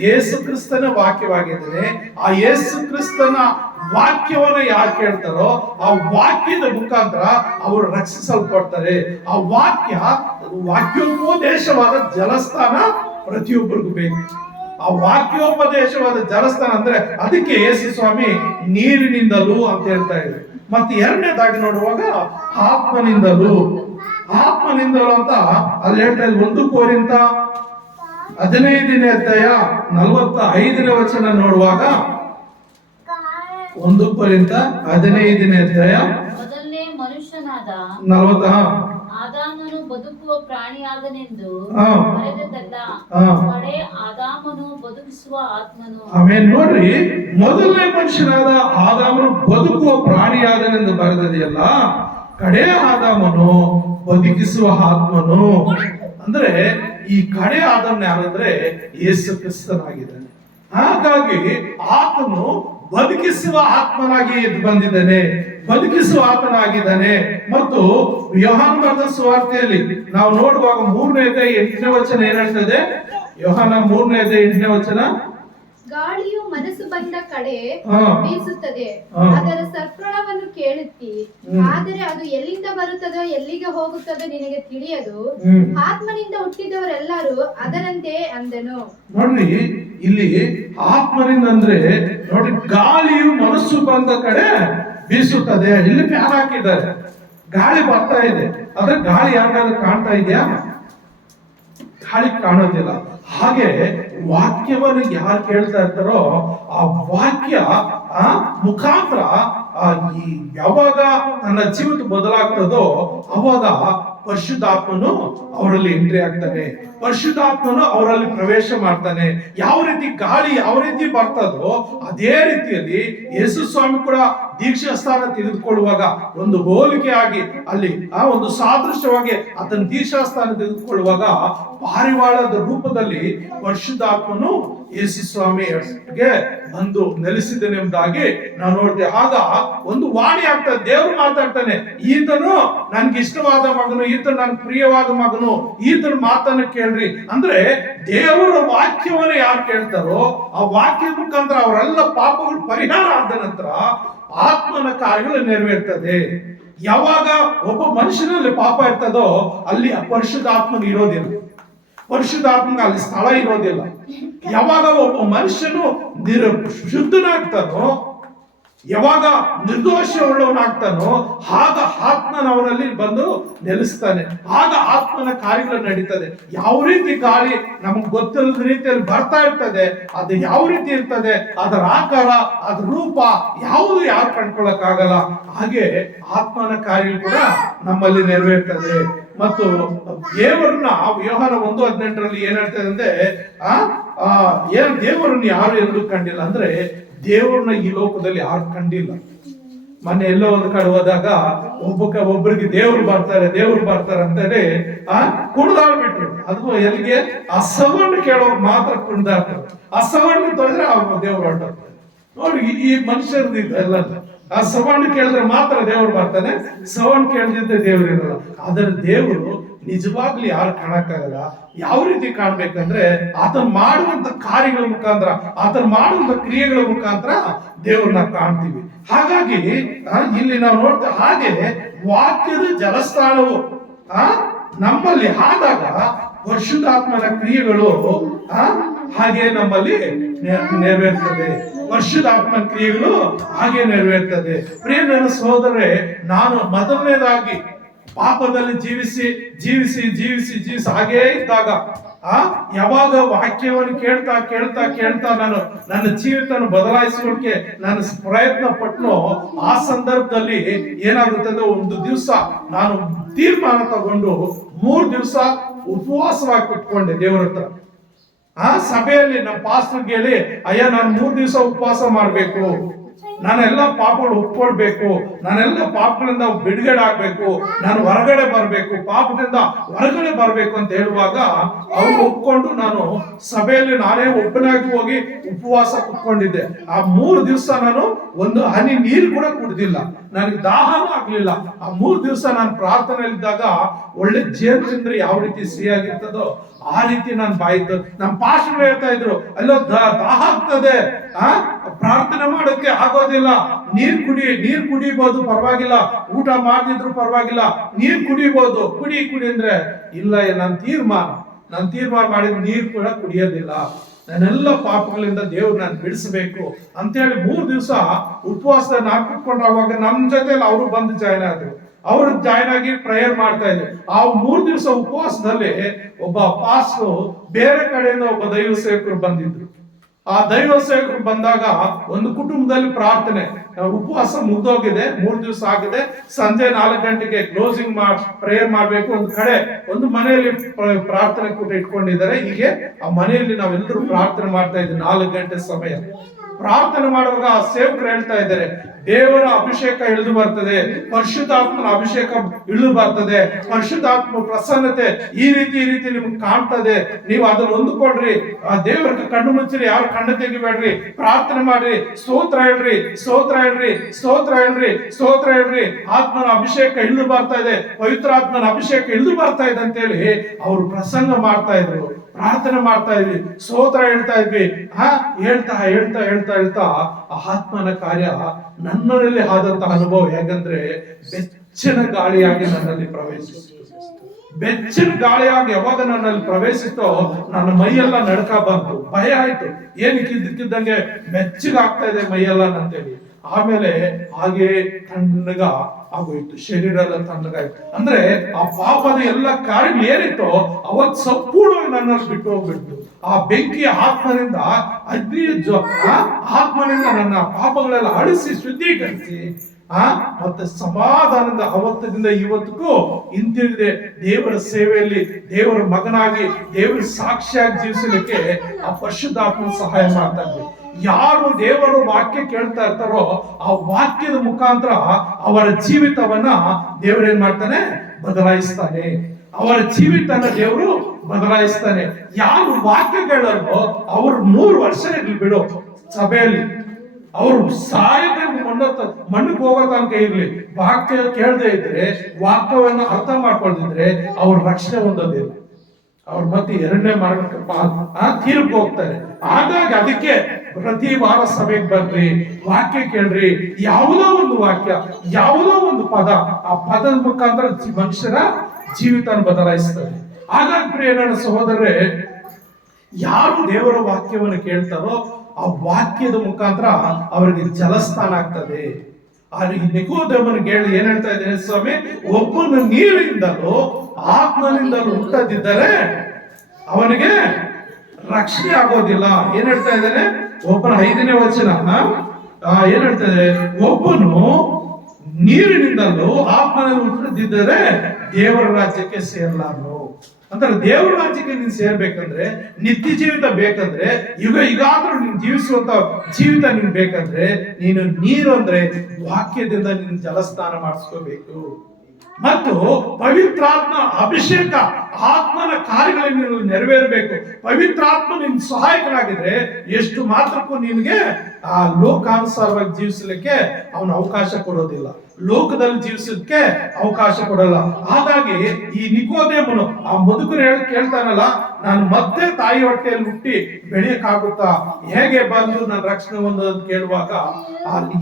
ಯೇಸು ಕ್ರಿಸ್ತನ ವಾಕ್ಯವಾಗಿದ್ದೇನೆ. ಆ ಯೇಸು ಕ್ರಿಸ್ತನ ವಾಕ್ಯವನ್ನು ಯಾರು ಕೇಳ್ತಾರೋ ಆ ವಾಕ್ಯದ ಮುಖಾಂತರ ಅವರು ರಕ್ಷಿಸಲ್ಪಡ್ತಾರೆ. ಆ ವಾಕ್ಯೋಪದೇಶವಾದ ಜಲಸ್ಥಾನ ಪ್ರತಿಯೊಬ್ಬರಿಗೂ ಬೇಕು. ಆ ವಾಕ್ಯೋಪದೇಶವಾದ ಜಲಸ್ಥಾನ ಅಂದ್ರೆ ಅದಕ್ಕೆ ಯೇಸು ಸ್ವಾಮಿ ನೀರಿನಿಂದಲೂ ಅಂತ ಹೇಳ್ತಾ ಇದ್ದಾರೆ. ಮತ್ತೆ 2ನೇದಾಗಿ ನೋಡುವಾಗ ಆತ್ಮನಿಂದಲೂ ಅಂತ ಅಲ್ಲಿ ಹೇಳ್ತಾ ಇದ್ದಾರೆ. 1 ಕೊರಿಂಥ 15ನೇ ಅಧ್ಯಾಯ 45ನೇ ವಚನ ನೋಡುವಾಗ, 1 ಕೊರಿಂಥ 15ನೇ ಅಧ್ಯಾಯ ಮೊದಲನೇ ಮನುಷ್ಯನಾದ 40 ಆದಾಮನು ಬದುಕುವ ಪ್ರಾಣಿಯಾದನೆಂದು ಬರೆದದ್ದಲ್ಲ, ಕಡೆ ಆದಾಮನು ಬದುಕಿಸುವ ಆತ್ಮನು. ಆಮೇಲೆ ನೋಡ್ರಿ, ಮೊದಲನೇ ಮನುಷ್ಯನಾದ ಆದಾಮನು ಬದುಕುವ ಪ್ರಾಣಿಯಾದನೆಂದು ಬರೆದದೆಯಲ್ಲ, ಕಡೆ ಆದಾಮನು ಬದುಕಿಸುವ ಆತ್ಮನು. ಅಂದ್ರೆ ಈ ಕಡೆ ಆದಾಮನ ಯಾರಂದ್ರೆ ಯೇಸು ಕ್ರಿಸ್ತನಾಗಿದ್ದಾನೆ. ಹಾಗಾಗಿ ಆತನು ಬದುಕಿಸುವ ಆತ್ಮನಾಗಿ ಎದ್ದು ಬಂದಿದ್ದಾನೆ, ಬದುಕಿಸುವ ಆತನಾಗಿದ್ದಾನೆ. ಮತ್ತು ಯೋಹಾನ ಬರೆದ ಸುವಾರ್ತೆಯಲ್ಲಿ ನಾವು ನೋಡುವಾಗ 3ನೇ ಅಧ್ಯಾಯ 8ನೇ ವಚನ ಏನ್ ಹೇಳ್ತದೆ? ಯೋಹಾನ 3ನೇ ಅಧ್ಯಾಯ 8ನೇ ವಚನ, ಗಾಳಿಯು ಮನಸ್ಸು ಬಂದ ಕಡೆ ಹಾ. ಬೀಸುತ್ತದೆ, ಹಾ. ಅದರ ಸರ್ಪ್ರಣವನ್ನು ಕೇಳುತ್ತಿ, ಆದರೆ ಅದು ಎಲ್ಲಿಂದ ಬರುತ್ತದೋ ಎಲ್ಲಿಗೆ ಹೋಗುತ್ತದೋ ನಿನಗೆ ತಿಳಿಯದು. ಆತ್ಮನಿಂದ ಹುಟ್ಟಿದವರೆಲ್ಲರೂ ಅದರಂತೆ ಅಂದನು. ನೋಡ್ರಿ, ಇಲ್ಲಿ ಆತ್ಮನಿಂದ ಅಂದ್ರೆ ನೋಡಿ, ಗಾಳಿಯು ಮನಸ್ಸು ಬಂದ ಕಡೆ ಬೀಸುತ್ತದೆ. ಇಲ್ಲಿ ಫ್ಯಾನ್ ಹಾಕಿದ್ದಾರೆ, ಗಾಳಿ ಬರ್ತಾ ಇದೆ, ಆದ್ರೆ ಗಾಳಿ ಯಾಕಾದ್ರೂ ಕಾಣ್ತಾ ಇದೆಯಾ? ಗಾಳಿ ಕಾಣೋದಿಲ್ಲ. ಹಾಗೆ ವಾಕ್ಯವನ್ನು ಯಾರು ಕೇಳ್ತಾ ಇರ್ತಾರೋ ಆ ವಾಕ್ಯ ಮುಖಾಂತರ ಈ ಯಾವಾಗ ನನ್ನ ಜೀವಿತ ಬದಲಾಗ್ತದೋ ಅವಾಗ ಪರಿಶುದ್ಧಾತ್ಮನು ಅವರಲ್ಲಿ ಎಂಟ್ರಿ ಆಗ್ತಾನೆ, ಪರಿಶುದ್ಧಾತ್ಮನು ಅವರಲ್ಲಿ ಪ್ರವೇಶ ಮಾಡ್ತಾನೆ. ಯಾವ ರೀತಿ ಗಾಳಿ ಯಾವ ರೀತಿ ಬರ್ತದೋ ಅದೇ ರೀತಿಯಲ್ಲಿ ಯೇಸು ಸ್ವಾಮಿ ಕೂಡ ದೀಕ್ಷಾ ಸ್ಥಾನ ತೆಗೆದುಕೊಳ್ಳುವಾಗ ಒಂದು ಹೋಲಿಕೆ ಆಗಿ ಅಲ್ಲಿ ಒಂದು ಸಾದೃಶ್ಯವಾಗಿ ಆತನ ದೀಕ್ಷಾ ಸ್ಥಾನ ತೆಗೆದುಕೊಳ್ಳುವಾಗ ಪಾರಿವಾಳದ ರೂಪದಲ್ಲಿ ಪರಿಶುದ್ಧಾತ್ಮನು ಯೇಸು ಸ್ವಾಮಿಗೆ ಬಂದು ನೆಲೆಸಿದನೆಂಬುದಾಗಿ ನಾವು ನೋಡ್ತೇವೆ. ಆಗ ಒಂದು ವಾಣಿ ಆಗ್ತದೆ, ದೇವರು ಮಾತಾಡ್ತಾನೆ, ಈತನು ನನ್ಗೆ ಇಷ್ಟವಾದ ಮಗನು, ಈತನು ನನ್ ಪ್ರಿಯವಾದ ಮಗನು, ಈತನ ಮಾತನ್ನು ಕೇಳ್ರಿ. ಅಂದ್ರೆ ದೇವರ ವಾಕ್ಯವನ್ನು ಯಾರು ಕೇಳ್ತಾರೋ ಆ ವಾಕ್ಯ ಮುಖಾಂತರ ಅವರೆಲ್ಲ ಪಾಪಗಳು ಪರಿಹಾರ ಆದ ನಂತರ ಆತ್ಮನ ಕಾರ್ಯಗಳು ನೆರವೇರ್ತದೆ. ಯಾವಾಗ ಒಬ್ಬ ಮನುಷ್ಯನಲ್ಲಿ ಪಾಪ ಇರ್ತದೋ ಅಲ್ಲಿ ಪರಿಶುದ್ಧಾತ್ಮನ ಇರೋದಿಲ್ಲ, ಪರಿಶುದ್ಧಾತ್ಮನ ಅಲ್ಲಿ ಸ್ಥಳ ಇರೋದಿಲ್ಲ. ಯಾವಾಗ ಒಬ್ಬ ಮನುಷ್ಯನು ಶುದ್ಧನಾಗ್ತಾನೋ, ಯಾವಾಗ ನಿರ್ದೋಷ ಉಳ್ಳವನಾಗ್ತಾನೋ ಆಗ ಆತ್ಮನವರಲ್ಲಿ ಬಂದು ನೆಲೆಸ್ತಾನೆ, ಆಗ ಆತ್ಮನ ಕಾರ್ಯಗಳು ನಡೀತದೆ. ಯಾವ ರೀತಿ ಗಾಳಿ ನಮಗ್ ಗೊತ್ತಿಲ್ಲದ ರೀತಿಯಲ್ಲಿ ಬರ್ತಾ ಇರ್ತದೆ, ಅದು ಯಾವ ರೀತಿ ಇರ್ತದೆ, ಅದರ ಆಕಾರ, ಅದ್ರ ರೂಪ ಯಾವುದು ಯಾರು ಕಂಡ್ಕೊಳಕ್ ಆಗಲ್ಲ. ಹಾಗೆ ಆತ್ಮನ ಕಾರ್ಯಗಳು ಕೂಡ ನಮ್ಮಲ್ಲಿ ನೆರವೇರ್ತದೆ. ಮತ್ತು ದೇವರನ್ನ ಯೋಹಾನ 1:18 ಏನ್ ಹೇಳ್ತದೆ ಅಂದ್ರೆ ಏನ್ ದೇವರನ್ನ ಯಾರು ಎಂದು ಕಂಡಿಲ್ಲ ಅಂದ್ರೆ ದೇವರನ್ನ ಈ ಲೋಕದಲ್ಲಿ ಯಾರು ಕಂಡಿಲ್ಲ. ಮೊನ್ನೆ ಎಲ್ಲೋ ಒಂದು ಕಡೆ ಹೋದಾಗ ಒಬ್ಬರಿಗೆ ದೇವ್ರು ಬರ್ತಾರೆ ಅಂತೇಳಿ ಕುಣಿದಾಡ್ಬಿಟ್ರು. ಅದು ಎಲ್ಲಿಗೆ? ಆ ಸವಣ್ಣ ಕೇಳೋರು ಮಾತ್ರ ಕುಣಿದಾಡ್ತಾರೆ. ಆ ಸವಣ್ಣ ತೊಳೆದ್ರೆ ಅವ್ರ ದೇವ್ರು ಹೊರಟೋಗ್ತಾರೆ. ನೋಡಿ, ಈ ಮನುಷ್ಯರದ್ದು ಎಲ್ಲ ಆ ಸವಣ್ಣ ಕೇಳಿದ್ರೆ ಮಾತ್ರ ದೇವ್ರು ಬರ್ತಾನೆ, ಸವಣ್ಣ ಕೇಳದಿದ್ದ ದೇವ್ರು ಇರಲ್ಲ. ಅದರ ದೇವರು ನಿಜವಾಗ್ಲೂ ಯಾರು ಕಾಣಕ್ಕಾಗಲ್ಲ. ಯಾವ ರೀತಿ ಕಾಣ್ಬೇಕಂದ್ರೆ ಆತನ ಮಾಡುವಂತ ಕಾರ್ಯಗಳ ಮುಖಾಂತರ, ಆತನ ಮಾಡುವಂತ ಕ್ರಿಯೆಗಳ ಮುಖಾಂತರ ದೇವ್ರನ್ನ ಕಾಣ್ತೀವಿ. ಹಾಗಾಗಿ ಇಲ್ಲಿ ನಾವು ನೋಡ್ತೇವೆ, ಹಾಗೆ ವಾಕ್ಯದ ಜಲಸ್ಥಾನವು ನಮ್ಮಲ್ಲಿ ಆದಾಗ ಪರಿಶುದ್ಧಾತ್ಮನ ಕ್ರಿಯೆಗಳು ಹಾಗೆ ನಮ್ಮಲ್ಲಿ ನೆರವೇರ್ತದೆ. ಪರಿಶುದ್ಧಾತ್ಮನ ಕ್ರಿಯೆಗಳು ಹಾಗೆ ನೆರವೇರ್ತದೆ. ಪ್ರಿಯ ನನ್ನ ಸಹೋದರರೇ, ನಾನು ಮೊದಲನೇದಾಗಿ ಪಾಪದಲ್ಲಿ ಜೀವಿಸಿ ಜೀವಿಸಿ ಜೀವಿಸಿ ಜೀವಿಸಿ ಹಾಗೇ ಇದ್ದಾಗ ಯಾವಾಗ ವಾಕ್ಯವನ್ನು ಕೇಳ್ತಾ ಕೇಳ್ತಾ ಕೇಳ್ತಾ ನಾನು ನನ್ನ ಜೀವಿತವನ್ನು ಬದಲಾಯಿಸಲಿಕ್ಕೆ ನಾನು ಪ್ರಯತ್ನ ಪಟ್ಟನೋ ಆ ಸಂದರ್ಭದಲ್ಲಿ ಏನಾಗುತ್ತದೆ, ಒಂದು ದಿವಸ ನಾನು ತೀರ್ಮಾನ ತಗೊಂಡು 3 ದಿವಸ ಉಪವಾಸವಾಗಿ ಕುತ್ಕೊಂಡೆ ದೇವರ ಹತ್ರ. ಸಭೆಯಲ್ಲಿ ನಮ್ಮ ಪಾಸ್ಟರ್ಗೆ ಹೇಳಿ, ಅಯ್ಯ ನಾನು 3 ದಿವಸ ಉಪವಾಸ ಮಾಡ್ಬೇಕು, ನಾನೆಲ್ಲ ಪಾಪಗಳು ಒಪ್ಕೊಳ್ಬೇಕು, ನಾನೆಲ್ಲ ಪಾಪಗಳಿಂದ ಬಿಡುಗಡೆ ಆಗ್ಬೇಕು, ನಾನು ಹೊರಗಡೆ ಬರ್ಬೇಕು, ಪಾಪದಿಂದ ಹೊರಗಡೆ ಬರ್ಬೇಕು ಅಂತ ಹೇಳುವಾಗ ಅವ್ರು ಒಪ್ಕೊಂಡು ನಾನು ಸಭೆಯಲ್ಲಿ ನಾನೇ ಒಬ್ಬನಾಗಿ ಹೋಗಿ ಉಪವಾಸ ಕುತ್ಕೊಂಡಿದ್ದೆ. ಆ 3 ದಿವಸ ನಾನು ಒಂದು ಹನಿ ನೀರು ಕೂಡ ಕುಡ್ದಿಲ್ಲ, ನನಗೆ ದಾಹನೂ ಆಗ್ಲಿಲ್ಲ. ಆ 3 ದಿವಸ ನಾನು ಪ್ರಾರ್ಥನೆಯಲ್ಲಿದ್ದಾಗ ಒಳ್ಳೆ ಜೇನು ತಿಂದ್ರೆ ಯಾವ ರೀತಿ ಸಿಹಿಯಾಗಿರ್ತದೋ ಆ ರೀತಿ ನಾನು ಬಾಯಿದ್ದು. ನಮ್ಮ ಪಾಸ್ಟರ್ ಹೇಳ್ತಾ ಇದ್ರು, ಅಲ್ಲೋ ದಾಹ ಆಗ್ತದೆ, ಪ್ರಾರ್ಥನೆ ಮಾಡೋಕೆ ಆಗೋದಿಲ್ಲ, ನೀರ್ ಕುಡಿಬಹುದು ಪರವಾಗಿಲ್ಲ, ಊಟ ಮಾಡದಿದ್ರು ಪರವಾಗಿಲ್ಲ, ನೀರ್ ಕುಡಿಬಹುದು, ಕುಡಿ ಅಂದ್ರೆ ಇಲ್ಲ, ನಾನು ತೀರ್ಮಾನ ಮಾಡಿದ ನೀರು ಕೂಡ ಕುಡಿಯೋದಿಲ್ಲ, ನನ್ನೆಲ್ಲ ಪಾಪಗಳಿಂದ ದೇವ್ರು ನಾನು ಬಿಡಿಸಬೇಕು ಅಂತೇಳಿ 3 ದಿವಸ ಉಪವಾಸ ನಾನು ಕುತ್ಕೊಂಡಾಗ ನಮ್ಮ ಜೊತೆಲಿ ಅವರು ಬಂದು ಜಾಯ್ನ್ ಆದ್ರು. ಅವರು ಜಾಯ್ನ್ ಆಗಿ ಪ್ರೇಯರ್ ಮಾಡ್ತಾ ಇದ್ರು. ಆ 3 ದಿವಸ ಉಪವಾಸದಲ್ಲಿ ಒಬ್ಬ ಪಾಸ್ಟರ್ ಬೇರೆ ಕಡೆಯಿಂದ ಒಬ್ಬ ದೈವ ಸೇವಕರು ಬಂದಿದ್ರು. ಆ ದೈವ ಸೇವಕರು ಬಂದಾಗ ಒಂದು ಕುಟುಂಬದಲ್ಲಿ ಪ್ರಾರ್ಥನೆ, ಉಪವಾಸ ಮುಗ್ದೋಗಿದೆ, 3 ದಿವಸ ಆಗಿದೆ, ಸಂಜೆ 4 ಗಂಟೆಗೆ ಕ್ಲೋಸಿಂಗ್ ಪ್ರೇಯರ್ ಮಾಡ್ಬೇಕು. ಒಂದು ಮನೆಯಲ್ಲಿ ಪ್ರಾರ್ಥನೆ ಕೂಟ ಇಟ್ಕೊಂಡಿದ್ದಾರೆ. ಹೀಗೆ ಆ ಮನೆಯಲ್ಲಿ ನಾವೆಲ್ಲರೂ ಪ್ರಾರ್ಥನೆ ಮಾಡ್ತಾ ಇದ್ದೀವಿ. 4 ಗಂಟೆ ಸಮಯ ಪ್ರಾರ್ಥನೆ ಮಾಡುವಾಗ ಆ ಸೇವಕರು ಹೇಳ್ತಾ ಇದ್ದಾರೆ, ದೇವರ ಅಭಿಷೇಕ ಇಳಿದು ಬರ್ತದೆ, ಪರಿಶುದ್ಧಾತ್ಮನ ಅಭಿಷೇಕ ಇಳಿದು ಬರ್ತದೆ, ಪರಿಶುದ್ಧಾತ್ಮ ಪ್ರಸನ್ನತೆ ಈ ರೀತಿ ನಿಮ್ಗೆ ಕಾಣ್ತದೆ. ನೀವು ಅದನ್ನ ಹೊಂದ್ಕೊಳ್ರಿ. ಆ ದೇವರಿಗೆ ಕಣ್ಣು ಮುಚ್ಚಿರಿ, ಯಾರು ಕಣ್ಣು ತೆಗಿಬೇಡ್ರಿ, ಪ್ರಾರ್ಥನೆ ಮಾಡ್ರಿ, ಸ್ತೋತ್ರ ಹೇಳ್ರಿ, ಸ್ತೋತ್ರ ಹೇಳ್ರಿ, ಸ್ತೋತ್ರ ಹೇಳ್ರಿ, ಸ್ತೋತ್ರ ಹೇಳ್ರಿ. ಆತ್ಮನ ಅಭಿಷೇಕ ಇಳಿದು ಬರ್ತಾ ಇದೆ, ಪವಿತ್ರ ಆತ್ಮನ ಅಭಿಷೇಕ ಇಳಿದು ಬರ್ತಾ ಇದೆ ಅಂತೇಳಿ ಅವ್ರು ಪ್ರಸಂಗ ಮಾಡ್ತಾ ಇದ್ರು, ಪ್ರಾರ್ಥನೆ ಮಾಡ್ತಾ ಇದ್ವಿ, ಸ್ತೋತ್ರ ಹೇಳ್ತಾ ಇದ್ವಿ. ಹೇಳ್ತಾ ಹೇಳ್ತಾ ಹೇಳ್ತಾ ಹೇಳ್ತಾ ಆ ಆತ್ಮನ ಕಾರ್ಯ ನನ್ನಲ್ಲಿ ಆದಂತಹ ಅನುಭವ ಹೇಗಂದ್ರೆ ಬೆಚ್ಚನ ಗಾಳಿಯಾಗಿ ನನ್ನಲ್ಲಿ ಪ್ರವೇಶಿಸಿತು. ಬೆಚ್ಚನ ಗಾಳಿಯಾಗಿ ಯಾವಾಗ ನನ್ನಲ್ಲಿ ಪ್ರವೇಶಿತೋ ನನ್ನ ಮೈಯೆಲ್ಲ ನಡ್ಕ ಬಂತು, ಭಯ ಆಯ್ತು. ಏನಕ್ಕೆ ಇದ್ದಕ್ಕಿದ್ದಂಗೆ ಬೆಚ್ಚಗಾಗ್ತಾ ಇದೆ ಮೈಯೆಲ್ಲ ಅಂತೇಳಿ. ಆಮೇಲೆ ಹಾಗೆ ತಣ್ಣಗ ಆಗೋಯ್ತು, ಶರೀರ ಎಲ್ಲ ತಣ್ಣಗಾಯ್ತು. ಅಂದ್ರೆ ಆ ಪಾಪದ ಎಲ್ಲ ಕಾರ್ಯ ಏನಿತ್ತೋ ಅವತ್ ಸಂಪೂರ್ಣವಾಗಿ ನನ್ನಲ್ಲಿ ಬಿಟ್ಟು ಹೋಗ್ಬಿಟ್ಟು, ಆ ಬೆಂಕಿಯ ಆತ್ಮನಿಂದ ಅಗ್ನಿಯ ಆತ್ಮನಿಂದ ನನ್ನ ಪಾಪಗಳೆಲ್ಲ ಅಳಿಸಿ ಶುದ್ಧೀಕರಿಸಿ ಮತ್ತೆ ಸಮಾಧಾನದಿಂದ ಅವತ್ತದಿಂದ ಇವತ್ತಿಗೂ ಹಿಂತಿರುಗಿದೆ ದೇವರ ಸೇವೆಯಲ್ಲಿ ದೇವರ ಮಗನಾಗಿ ದೇವರ ಸಾಕ್ಷಿಯಾಗಿ ಜೀವಿಸಲಿಕ್ಕೆ ಆ ಪರಿಶುದ್ಧಾತ್ಮ ಸಹಾಯ ಮಾಡ್ತಾ ಇದ್ವಿ. ಯಾರು ದೇವರ ವಾಕ್ಯ ಕೇಳ್ತಾ ಇರ್ತಾರೋ ಆ ವಾಕ್ಯದ ಮುಖಾಂತರ ಅವರ ಜೀವಿತವನ್ನ ದೇವರೇನ್ ಮಾಡ್ತಾನೆ, ಬದಲಾಯಿಸ್ತಾನೆ. ಅವರ ಜೀವಿತನ ದೇವರು ಬದಲಾಯಿಸ್ತಾನೆ. ಯಾರು ವಾಕ್ಯ ಕೇಳಲ್ವೋ ಅವ್ರು 3 ವರ್ಷ ಬಿಡು ಸಭೆಯಲ್ಲಿ, ಅವರು ಸಾಯಕ ಮಣ್ಣಿಗೆ ಹೋಗೋ ತನಕ ಇರ್ಲಿ, ವಾಕ್ಯ ಕೇಳದೆ ಇದ್ರೆ, ವಾಕ್ಯವನ್ನ ಅರ್ಥ ಮಾಡ್ಕೊಳ್ದಿದ್ರೆ ಅವ್ರ ರಕ್ಷಣೆ ಹೊಂದೋದಿಲ್ಲ. ಅವ್ರ ಮತ್ತೆ 2ನೇ ಮಾರ್ಗಕ್ಕೆ ತೀರ್ಪು ಹೋಗ್ತಾರೆ. ಹಾಗಾಗಿ ಅದಕ್ಕೆ ಪ್ರತಿ ವಾರ ಸಭೆಗೆ ಬರ್ರಿ, ವಾಕ್ಯ ಕೇಳ್ರಿ. ಯಾವುದೋ ಒಂದು ವಾಕ್ಯ, ಯಾವುದೋ ಒಂದು ಪದ, ಆ ಪದದ ಮುಖಾಂತರ ಮನುಷ್ಯರ ಜೀವಿತ ಬದಲಾಯಿಸ್ತಾರೆ. ಹಾಗಾಗಿ ಪ್ರಿಯ ನನ್ನ ಸಹೋದರರೇ, ಯಾರು ದೇವರ ವಾಕ್ಯವನ್ನು ಕೇಳ್ತಾರೋ ಆ ವಾಕ್ಯದ ಮುಖಾಂತರ ಅವರಿಗೆ ಜಲಸ್ಥಾನ ಆಗ್ತದೆ. ನಿಕೋದೇಮನಿಗೆ ಹೇಳಿ ಏನ್ ಹೇಳ್ತಾ ಇದ್ದೇನೆ ಸ್ವಾಮಿ, ಒಬ್ಬನು ನೀರಿನಿಂದಲೂ ಆತ್ಮನಿಂದಲೂ ಹುಟ್ಟದಿದ್ದರೆ ಅವನಿಗೆ ರಕ್ಷಣೆ ಆಗೋದಿಲ್ಲ. ಏನ್ ಹೇಳ್ತಾ ಇದ್ದೇನೆ, ಒಬ್ಬನ 5ನೇ ವಚನ ಏನ್ ಹೇಳ್ತಾ ಇದೆ, ಒಬ್ಬನು ನೀರಿನಿಂದಲೂ ಆತ್ಮನಿಂದ ಹುಟ್ಟದಿದ್ದರೆ ದೇವರ ರಾಜ್ಯಕ್ಕೆ ಸೇರಲಾರನು. ಅಂದ್ರೆ ದೇವರ ರಾಜ್ಯಕ್ಕೆ ನೀನ್ ಸೇರ್ಬೇಕಂದ್ರೆ, ನಿತ್ಯ ಜೀವಿತ ಬೇಕಂದ್ರೆ, ಈಗಾದ್ರೂ ನೀನ್ ಜೀವಿಸುವಂತ ಜೀವಿತ ನೀನ್ ಬೇಕಂದ್ರೆ, ನೀನು ನೀರು ಅಂದ್ರೆ ವಾಕ್ಯದಿಂದ ನೀನು ಜಲಸ್ನಾನ ಮಾಡಿಸ್ಕೋಬೇಕು. ಮತ್ತು ಪವಿತ್ರಾತ್ಮ ಅಭಿಷೇಕ, ಆತ್ಮನ ಕಾರ್ಯಗಳನ್ನು ನೆರವೇರಬೇಕು. ಪವಿತ್ರಾತ್ಮ ನಿನ್ ಸಹಾಯಕನಾಗಿದ್ರೆ ಎಷ್ಟು ಮಾತ್ರಕ್ಕೂ ನಿನ್ಗೆ ಆ ಲೋಕಾನುಸಾರವಾಗಿ ಜೀವಿಸಲಿಕ್ಕೆ ಅವನು ಅವಕಾಶ ಕೊಡೋದಿಲ್ಲ, ಲೋಕದಲ್ಲಿ ಜೀವಿಸಲಿಕ್ಕೆ ಅವಕಾಶ ಕೊಡಲ್ಲ. ಹಾಗಾಗಿ ಈ ನಿಕೋದೇಮನು ಆ ಮುದುಕರು ಕೇಳ್ತಾನಲ್ಲ, ನಾನು ಮತ್ತೆ ತಾಯಿ ಹೊಟ್ಟೆಯಲ್ಲಿ ಹುಟ್ಟಿ ಬೆಳೆಯಕ್ಕಾಗುತ್ತಾ, ಹೇಗೆ ಬಂದು ನನ್ನ ರಕ್ಷಣೆ ಹೊಂದೋದು ಕೇಳುವಾಗ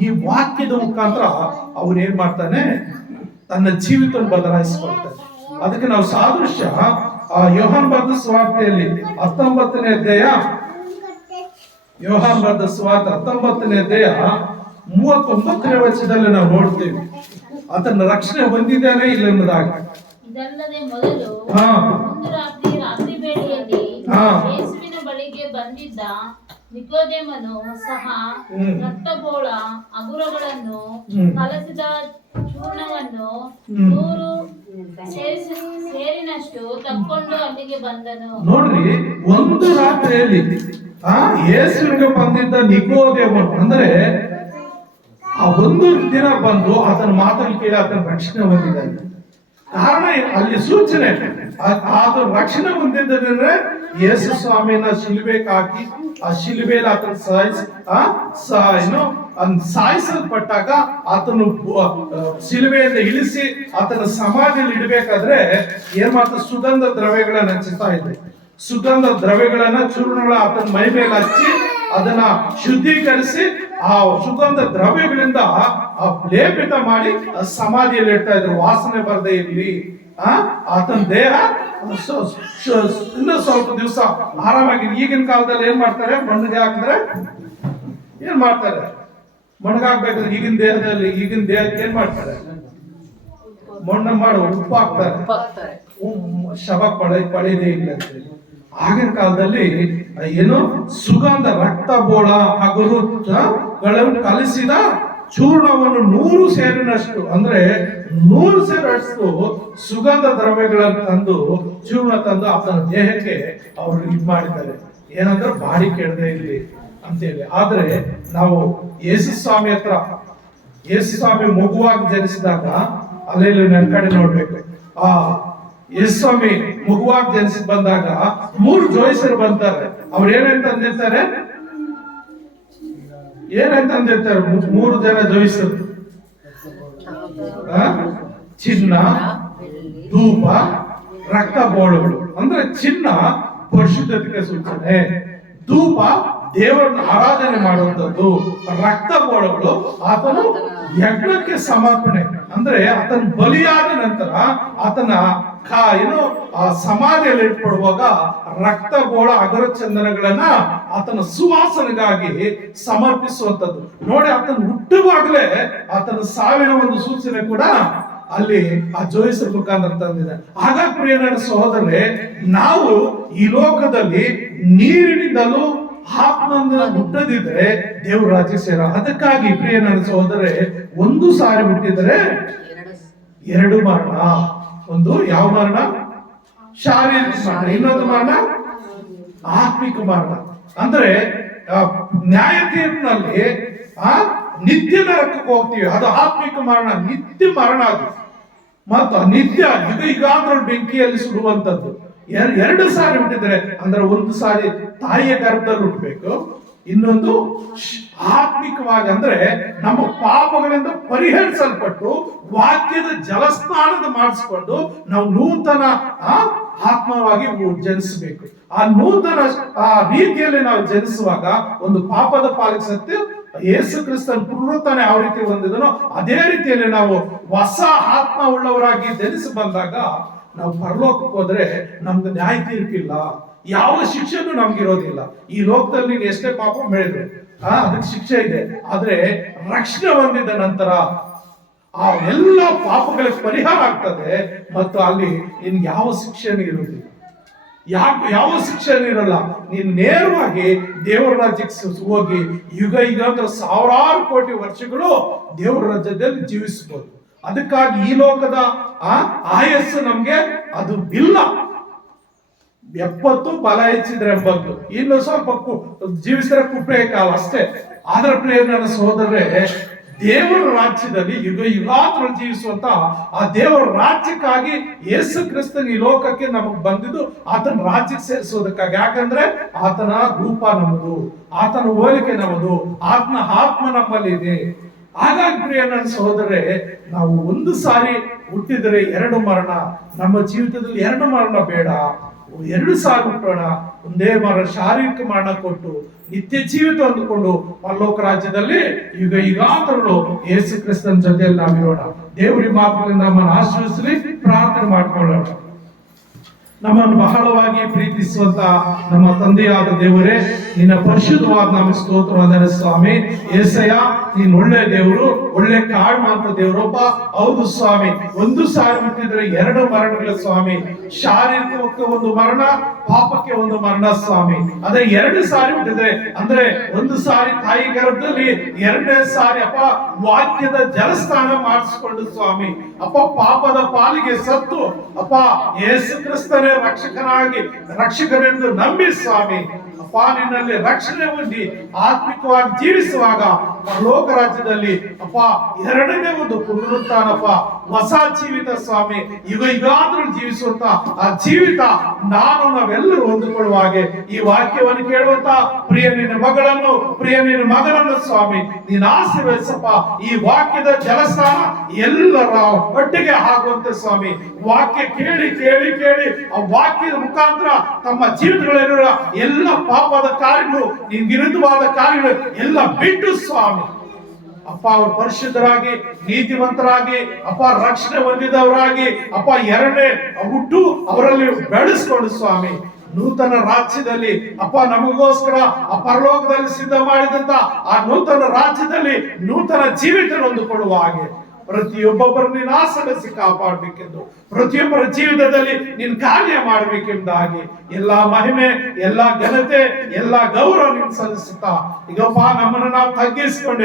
ಈ ವಾಕ್ಯದ ಮುಖಾಂತರ ಅವನೇನ್ ಮಾಡ್ತಾನೆ, ತನ್ನ ಜೀವಿತ ಬದಲಾಯಿಸಿಕೊಳ್ತಾನೆ. ಅದಕ್ಕೆ ನಾವು ಸಾದೃಶ್ಯ ಯೋಹಾನ್ ಬರೆದ ಸುವಾರ್ತೆಯಲ್ಲಿ 19ನೇ ಅಧ್ಯಾಯ, ಯೋಹಾನ್ ಬರೆದ ಸುವಾರ್ತೆ 19ನೇ ಅಧ್ಯಾಯ 39ನೇ ವಚನದಲ್ಲಿ ನಾವು ನೋಡ್ತೇವೆ ಆತನ ರಕ್ಷಣೆ ಹೊಂದಿದ್ದಾನೆ ಇಲ್ಲ ಅನ್ನೋದಾಗಿ. ಇದಲ್ಲದೆ ಮೊದಲು ಒಂದು ರಾತ್ರಿ ವೇಳೆಯಲ್ಲಿ ಯೇಸುವಿನ ಬಳಿಗೆ ಬಂದಿದ್ದ ನಿಕೋದೇಮನು ಸಹ ರಕ್ತಬೋಳ ಅಗುರಗಳನ್ನು ಕಲಸಿದ ಚೂರ್ಣವನ್ನು 100 ಸೇರಿನಷ್ಟು ತಕ್ಕೊಂಡು ಅಲ್ಲಿಗೆ ಬಂದನು. ನೋಡ್ರಿ, ಒಂದು ರಾತ್ರಿಯಲ್ಲಿ ಯೇಸುವಿಗೆ ಬಂದಿದ್ದ ನಿಕೋದೇಮನು ಅಂದ್ರೆ ಆ ಒಂದು ದಿನ ಬಂದು ಆತನ ಮಾತನ್ನು ಕೇಳಿ ಆತನ ರಕ್ಷಣೆ ಹೊಂದಿದ್ದಾನೆ. ಕಾರಣ ಅಲ್ಲಿ ಸೂಚನೆ, ಆತನ ರಕ್ಷಣೆ ಹೊಂದಿದ್ದಂದ್ರೆ ಯೇಸು ಸ್ವಾಮಿನ ಶಿಲುಬೆಗೆ ಹಾಕಿ ಆ ಶಿಲುಬೆಯಲ್ಲಿ ಆತನ ಸಾಯಿಸಲ್ಪಟ್ಟಾಗ ಆತನು ಶಿಲುಬೆಯಿಂದ ಇಳಿಸಿ ಆತನ ಸಮಾಧಿಯಲ್ಲಿ ಇಡಬೇಕಾದ್ರೆ ಏನ್ ಮಾಡ್ತಾರೆ, ಸುಗಂಧ ದ್ರವ್ಯಗಳನ್ನ ಹಚ್ಚುತ್ತಾ ಇದ್ದೆ. ಸುಗಂಧ ದ್ರವ್ಯಗಳನ್ನ ಚೂರ್ಣಗಳ ಆತನ ಮೈ ಮೇಲೆ ಹಚ್ಚಿ ಅದನ್ನ ಶುದ್ಧೀಕರಿಸಿ ಆ ಸುಗಂಧ ದ್ರವ್ಯಗಳಿಂದ ಲೇಪಿತ ಮಾಡಿ ಸಮಾಧಿಯಲ್ಲಿ ಇಡ್ತಾ ಇದ್ರು, ವಾಸನೆ ಬರದೇ ಇರ್ಲಿ. ಆತನ ದೇಹ ಇನ್ನು ಸ್ವಲ್ಪ ದಿವಸ ಆರಾಮಾಗಿ. ಈಗಿನ ಕಾಲದಲ್ಲಿ ಏನ್ ಮಾಡ್ತಾರೆ, ಮಣ್ಣಿಗೆ ಹಾಕಿದ್ರೆ ಏನ್ ಮಾಡ್ತಾರೆ, ಮಣ್ಣಗಾಗ್ಬೇಕಾದ್ರೆ ಈಗಿನ ದೇಹಕ್ಕೆ ಏನ್ ಮಾಡ್ತಾರೆ, ಮಣ್ಣು ಮಾಡಿ ಉಪ್ಪು ಹಾಕ್ತಾರೆ, ಶವ ಪಡೆಯದೇ ಇಲ್ಲ. ಆಗಿನ ಕಾಲದಲ್ಲಿ ಏನು ಸುಗಂಧ ರಕ್ತಬೋಳ ಹಗುರುಗಳನ್ನು ಕಲಿಸಿದ ಚೂರ್ಣವನ್ನು 100 ಸೇರಿನಷ್ಟು ಅಂದ್ರೆ 100 ಸೇರಷ್ಟು ಸುಗಂಧ ದ್ರವ್ಯಗಳನ್ನು ತಂದು ಚೂರ್ಣ ತಂದು ಆತನ ದೇಹಕ್ಕೆ ಅವರು ಇದು ಮಾಡಿದ್ದಾರೆ. ಏನಂದ್ರೆ ಬಾಡಿ ಕೆಡದೆ ಇರಲಿ ಅಂತೇಳಿ. ಆದ್ರೆ ನಾವು ಯೇಸು ಸ್ವಾಮಿ ಹತ್ರ ಯೇಸು ಸ್ವಾಮಿ ಮಗುವಾಗಿ ಜನಿಸಿದಾಗ ಅಲ್ಲೆಲ್ಲ ನನ್ನ ಕಡೆ ನೋಡ್ಬೇಕು. ಆ ಯೇಸು ಸ್ವಾಮಿ ಮಗುವಾಗಿ ಜನಿಸಿ ಬಂದಾಗ 3 ಜೋಯಿಸರು ಬಂತಾರೆ. ಅವ್ರು ಏನಂತ ಅಂದಿರ್ತಾರೆ? ಏನಂತ ಅಂದಿರ್ತಾರೆ 3 ಜನ ಜೋಯಿಸರು? ಚಿನ್ನ, ಧೂಪ, ರಕ್ತ ಬೋಳಗಳು. ಅಂದ್ರೆ ಚಿನ್ನ ಪರಿಶುದ್ಧತೆಗೆ ಸೂಚನೆ, ಧೂಪ ದೇವರನ್ನು ಆರಾಧನೆ ಮಾಡುವಂಥದ್ದು, ರಕ್ತ ಬೋಳಗಳು ಆತನು ಯಜ್ಞಕ್ಕೆ ಸಮರ್ಪಣೆ. ಅಂದ್ರೆ ಆತನ ಬಲಿಯಾದ ನಂತರ ಆತನ ಏನು ಸಮಾಧಿಯಲ್ಲಿ ಇಟ್ಕೊಡುವಾಗ ರಕ್ತ ಬೋಳ ಅಗರ ಚಂದನಗಳನ್ನ ಆತನ ಸುವಾಸನೆಗಾಗಿ ಸಮರ್ಪಿಸುವಂಥದ್ದು. ನೋಡಿ, ಆತನ ಹುಟ್ಟುವಾಗಲೇ ಆತನ ಸಾವಿನ ಒಂದು ಸೂಚನೆ ಕೂಡ ಅಲ್ಲಿ ಆ ಜೋಯಿಸರ ಮುಖಾಂತರ ತಂದಿದೆ. ಹಾಗಾಗಿ ಪ್ರಿಯ ನನ್ನ ಸಹೋದರರೇ, ನಾವು ಈ ಲೋಕದಲ್ಲಿ ನೀರಿನಿಂದಲೂ ಆತ್ಮನಿಂದ ಹುಟ್ಟದಿದ್ರೆ ದೇವ್ರ ರಾಜ್ಯ ಸೇರ. ಅದಕ್ಕಾಗಿ ಪ್ರಿಯ ನನ್ನ ಸಹೋದರರೇ, ಒಂದು ಸಾರಿ ಹುಟ್ಟಿದರೆ 2 ಮರಣ. ಒಂದು ಯಾವ ಮರಣ? ಶಾರೀರಿಕ ಮರಣ. ಇನ್ನೊಂದು ಮರಣ ಆತ್ಮಿಕ ಮರಣ. ಅಂದ್ರೆ ನ್ಯಾಯ ತೀರ್ಪಿನಲ್ಲಿ ನಿತ್ಯ ನರಕಕ್ಕೆ ಹೋಗ್ತೀವಿ, ಅದು ಆತ್ಮಿಕ ಮರಣ. ನಿತ್ಯ ಮರಣ ಅದು. ಮತ್ತು ನಿತ್ಯ ಯುಗಾಂತರ ಬೆಂಕಿಯಲ್ಲಿ ಸುಡುವಂತದ್ದು. 2 ಸಾರಿ ಹುಟ್ಟಿದ್ರೆ, ಅಂದ್ರೆ ಒಂದು ಸಾರಿ ತಾಯಿಯ ಗರ್ಭದಲ್ಲಿ ಹುಟ್ಟಬೇಕು, ಇನ್ನೊಂದು ಆತ್ಮಿಕವಾಗಿ ಅಂದ್ರೆ ನಮ್ಮ ಪಾಪಗಳಿಂದ ಪರಿಹರಿಸಲ್ಪಟ್ಟು ವಾಕ್ಯದ ಜಲಸ್ನಾನದ ಮಾಡಿಸ್ಕೊಂಡು ನಾವು ನೂತನ ಆತ್ಮವಾಗಿ ಜನಿಸಬೇಕು. ಆ ನೂತನ ರೀತಿಯಲ್ಲಿ ನಾವು ಜನಿಸುವಾಗ ಒಂದು ಪಾಪದ ಪಾಲಿಗೆ ಸತ್ಯ ಯೇಸು ಕ್ರಿಸ್ತನ ಪುನರುತ್ಥಾನ ಯಾವ ರೀತಿ ಹೊಂದಿದನೋ ಅದೇ ರೀತಿಯಲ್ಲಿ ನಾವು ಹೊಸ ಆತ್ಮ ಉಳ್ಳವರಾಗಿ ಜನಿಸಿ ಬಂದಾಗ ನಾವು ಪರಲೋಕಕ್ಕೆ ಹೋದ್ರೆ ನಮ್ದು ನ್ಯಾಯ ತೀರ್ಪಿಲ್ಲ, ಯಾವ ಶಿಕ್ಷೆನೂ ನಮ್ಗಿರೋದಿಲ್ಲ. ಈ ಲೋಕದಲ್ಲಿ ನೀನು ಎಷ್ಟೇ ಪಾಪ ಮಾಡಿದ್ರು ಅದಕ್ಕೆ ಶಿಕ್ಷೆ ಇದೆ. ಆದ್ರೆ ರಕ್ಷಣೆ ಹೊಂದಿದ ನಂತರ ಆ ಎಲ್ಲ ಪಾಪಗಳಿಗೆ ಪರಿಹಾರ ಆಗ್ತದೆ ಮತ್ತು ಅಲ್ಲಿ ನಿನ್ಗೆ ಯಾವ ಶಿಕ್ಷೆನೂ ಇರೋದಿಲ್ಲ, ಯಾವ ಶಿಕ್ಷೆನೂ ಇರಲ್ಲ. ನೀನು ನೇರವಾಗಿ ದೇವರ ರಾಜ್ಯಕ್ಕೆ ಹೋಗಿ ಯುಗಾಂತರ 1000 ಕೋಟಿ ವರ್ಷಗಳು ದೇವರ ರಾಜ್ಯದಲ್ಲಿ ಜೀವಿಸಬಹುದು. ಅದಕ್ಕಾಗಿ ಈ ಲೋಕದ ಆಯಸ್ಸು ನಮ್ಗೆ ಅದು ಇಲ್ಲ. 70 ಬಲ ಹೆಚ್ಚಿದ್ರೆ 80, ಇನ್ನು ಸ್ವಲ್ಪ ಜೀವಿಸಿದ್ರೆ ಕುಪ್ಪೆ ಕಾಲ ಅಷ್ಟೇ. ಆದ್ರ ಪ್ರಿಯ ನನ್ನ ಸಹೋದರರೇ, ದೇವರ ರಾಜ್ಯದಲ್ಲಿ ಯುಗಾಂತರ ಜೀವಿಸುವಂತ ಆ ದೇವರ ರಾಜ್ಯಕ್ಕಾಗಿ ಯೇಸು ಕ್ರಿಸ್ತನ್ ಈ ಲೋಕಕ್ಕೆ ನಮಗ್ ಬಂದಿದ್ದು ಆತನ ರಾಜ್ಯಕ್ಕೆ ಸೇರಿಸೋದಕ್ಕಾಗಿ. ಯಾಕಂದ್ರೆ ಆತನ ರೂಪ ನಮ್ಮದು, ಆತನ ಹೋಲಿಕೆ ನಮ್ಮದು, ಆತ್ಮ ನಮ್ಮಲ್ಲಿ ಇದೆ. ಹಾಗಾಗಿ ಪ್ರಿಯ ನನ್ನ ಸಹೋದರರೇ, ನಾವು ಒಂದು ಸಾರಿ ಹುಟ್ಟಿದರೆ 2 ಮರಣ. ನಮ್ಮ ಜೀವಿತದಲ್ಲಿ 2 ಮರಣ ಬೇಡ, 2 ಸಾರಿ ಹುಟ್ಟೋಣ. ಒಂದೇ ಮರಣ, ಶಾರೀರಿಕ ಮರಣ ಕೊಟ್ಟು ನಿತ್ಯ ಜೀವಿತ ಅಂದುಕೊಂಡು ಪರಲೋಕ ರಾಜ್ಯದಲ್ಲಿ ಯುಗಾಂತರಗಳು ಯೇಸು ಕ್ರಿಸ್ತನ ಜೊತೆಯಲ್ಲಿ ನಾವಿರೋಣ. ದೇವರಿ ಮಾತುಗಳಿಂದ ನಮ್ಮನ್ನು ಆಶೀರ್ವದಿಸಲಿ. ಪ್ರಾರ್ಥನೆ ಮಾಡ್ಕೊಳ್ಳೋಣ. ನಮ್ಮನ್ನು ಬಹಳವಾಗಿ ಪ್ರೀತಿಸುವಂತ ನಮ್ಮ ತಂದೆಯಾದ ದೇವರೇ, ನಿನ್ನ ಪರಿಶುದ್ಧವಾದ ನಮ್ಮ ಸ್ತೋತ್ರವಾದ ಸ್ವಾಮಿ. ಏಸಯ್ಯ, ನೀನ್ ಒಳ್ಳೆ ದೇವರು, ಒಳ್ಳೆ ಕಾಳುವಂತ ದೇವರೊಬ್ಬ. ಹೌದು ಸ್ವಾಮಿ, ಒಂದು ಸಾರಿ ಹುಟ್ಟಿದ್ರೆ 2 ಮರಣಗಳು ಸ್ವಾಮಿ. ಶಾರೀರಿಕಕ್ಕೆ ಒಂದು ಮರಣ, ಪಾಪಕ್ಕೆ ಒಂದು ಮರಣ ಸ್ವಾಮಿ. ಅದೇ 2 ಸಾರಿ ಹುಟ್ಟಿದ್ರೆ ಅಂದ್ರೆ ಒಂದು ಸಾರಿ ತಾಯಿ ಗರ್ಭದಲ್ಲಿ, 2ನೇ ಸಾರಿ ಅಪ್ಪ ವಾಕ್ಯದ ಜಲಸ್ನಾನ ಮಾಡಿಸ್ಕೊಂಡು ಸ್ವಾಮಿ ಅಪ್ಪ ಪಾಪದ ಪಾಲಿಗೆ ಸತ್ತು ಅಪ್ಪ ಯೇಸು ಕ್ರಿಸ್ತನೇ ರಕ್ಷಕನೆಂದು ನಂಬಿ ಸ್ವಾಮಿ ಅಪ್ಪ ನಿನ್ನಲ್ಲಿ ರಕ್ಷಣೆ ಹೊಂದಿ ಆತ್ಮಿಕವಾಗಿ ಜೀವಿಸುವಾಗ ಪರಲೋಕ ರಾಜ್ಯದಲ್ಲಿ ಅಪ್ಪ 2ನೇ ಒಂದು ಪುನರುತ್ಥಾನಪ್ಪ, ಹೊಸ ಜೀವಿತ ಸ್ವಾಮಿ. ಯುಗಾಂತರ ಜೀವಿಸುವಂತ ಆ ಜೀವಿತ ನಾವೆಲ್ಲರೂ ಹೊಂದಿಕೊಳ್ಳುವ ಹಾಗೆ ಈ ವಾಕ್ಯವನ್ನು ಕೇಳುವಂತ ಪ್ರಿಯ ನಿನ್ನ ಮಗಳನ್ನು, ಪ್ರಿಯ ನಿನ್ನ ಮಗನನ್ನು ಸ್ವಾಮಿ ನೀನು ಆಶೀರ್ವದಿಸಪ್ಪ. ಈ ವಾಕ್ಯದ ಜಲಸ್ನಾನ ಎಲ್ಲರ ಒಟ್ಟಿಗೆ ಆಗುವಂತೆ ಸ್ವಾಮಿ. ವಾಕ್ಯ ಕೇಳಿ ಕೇಳಿ ಕೇಳಿ ಆ ವಾಕ್ಯದ ಮುಖಾಂತರ ತಮ್ಮ ಜೀವಿತಗಳಿರುವ ಎಲ್ಲ ಪಾಪದ ಕಾರ್ಯಗಳು, ನಿನ್ ವಿರುದ್ಧವಾದ ಕಾರ್ಯಗಳು ಎಲ್ಲ ಬಿಟ್ಟು ಸ್ವಾಮಿ ಅಪ್ಪ ಅವರು ಪರಿಶುದ್ಧರಾಗಿ, ನೀತಿವಂತರಾಗಿ, ಅಪ್ಪ ರಕ್ಷಣೆ ಹೊಂದಿದವರಾಗಿ ಅಪ್ಪ 2ನೇ ಹುಟ್ಟು ಅವರಲ್ಲಿ ಬೆಳೆಸ್ಕೊಂಡು ಸ್ವಾಮಿ ನೂತನ ರಾಜ್ಯದಲ್ಲಿ ಅಪ್ಪ ನಮಗೋಸ್ಕರ ಆ ಪರಲೋಕದಲ್ಲಿ ಸಿದ್ಧ ಮಾಡಿದಂತ ಆ ನೂತನ ರಾಜ್ಯದಲ್ಲಿ ನೂತನ ಜೀವಿತ ಹೊಂದಿಕೊಳ್ಳುವ ಹಾಗೆ ಪ್ರತಿಯೊಬ್ಬೊಬ್ಬರು ನೀನು ಆಸರಿಸಿ ಕಾಪಾಡಬೇಕೆಂದು, ಪ್ರತಿಯೊಬ್ಬರ ಜೀವಿತದಲ್ಲಿ ನೀನು ಕಾರ್ಯ ಮಾಡಬೇಕೆಂಬುದಾಗಿ ಎಲ್ಲಾ ಮಹಿಮೆ, ಎಲ್ಲಾ ಘನತೆ, ಎಲ್ಲಾ ಗೌರವ ನೀನು ಸಲ್ಲಿಸುತ್ತಾ ಈಗಪ್ಪ ನಮ್ಮನ್ನು ನಾವು ತಗ್ಗಿಸಿಕೊಂಡು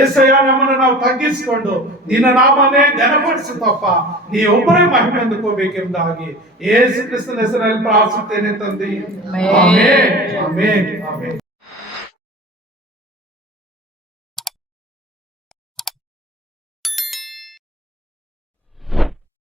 ಏಸಯ್ಯ ನಮ್ಮನ್ನು ನಾವು ತಗ್ಗಿಸಿಕೊಂಡು ನಿನ್ನ ನಾಮನೇ ಘನಪಡಿಸುತ್ತಪ್ಪ. ನೀ ಒಬ್ಬರೇ ಮಹಿಮೆ ಅಂದುಕೋಬೇಕೆಂಬುದಾಗಿ ಯೇಸು ಕ್ರಿಸ್ತನ ಹೆಸರಲ್ಲಿ ಪ್ರಾರ್ಥಿಸುತ್ತೇನೆ ತಂದೆ. Amen, amen, amen.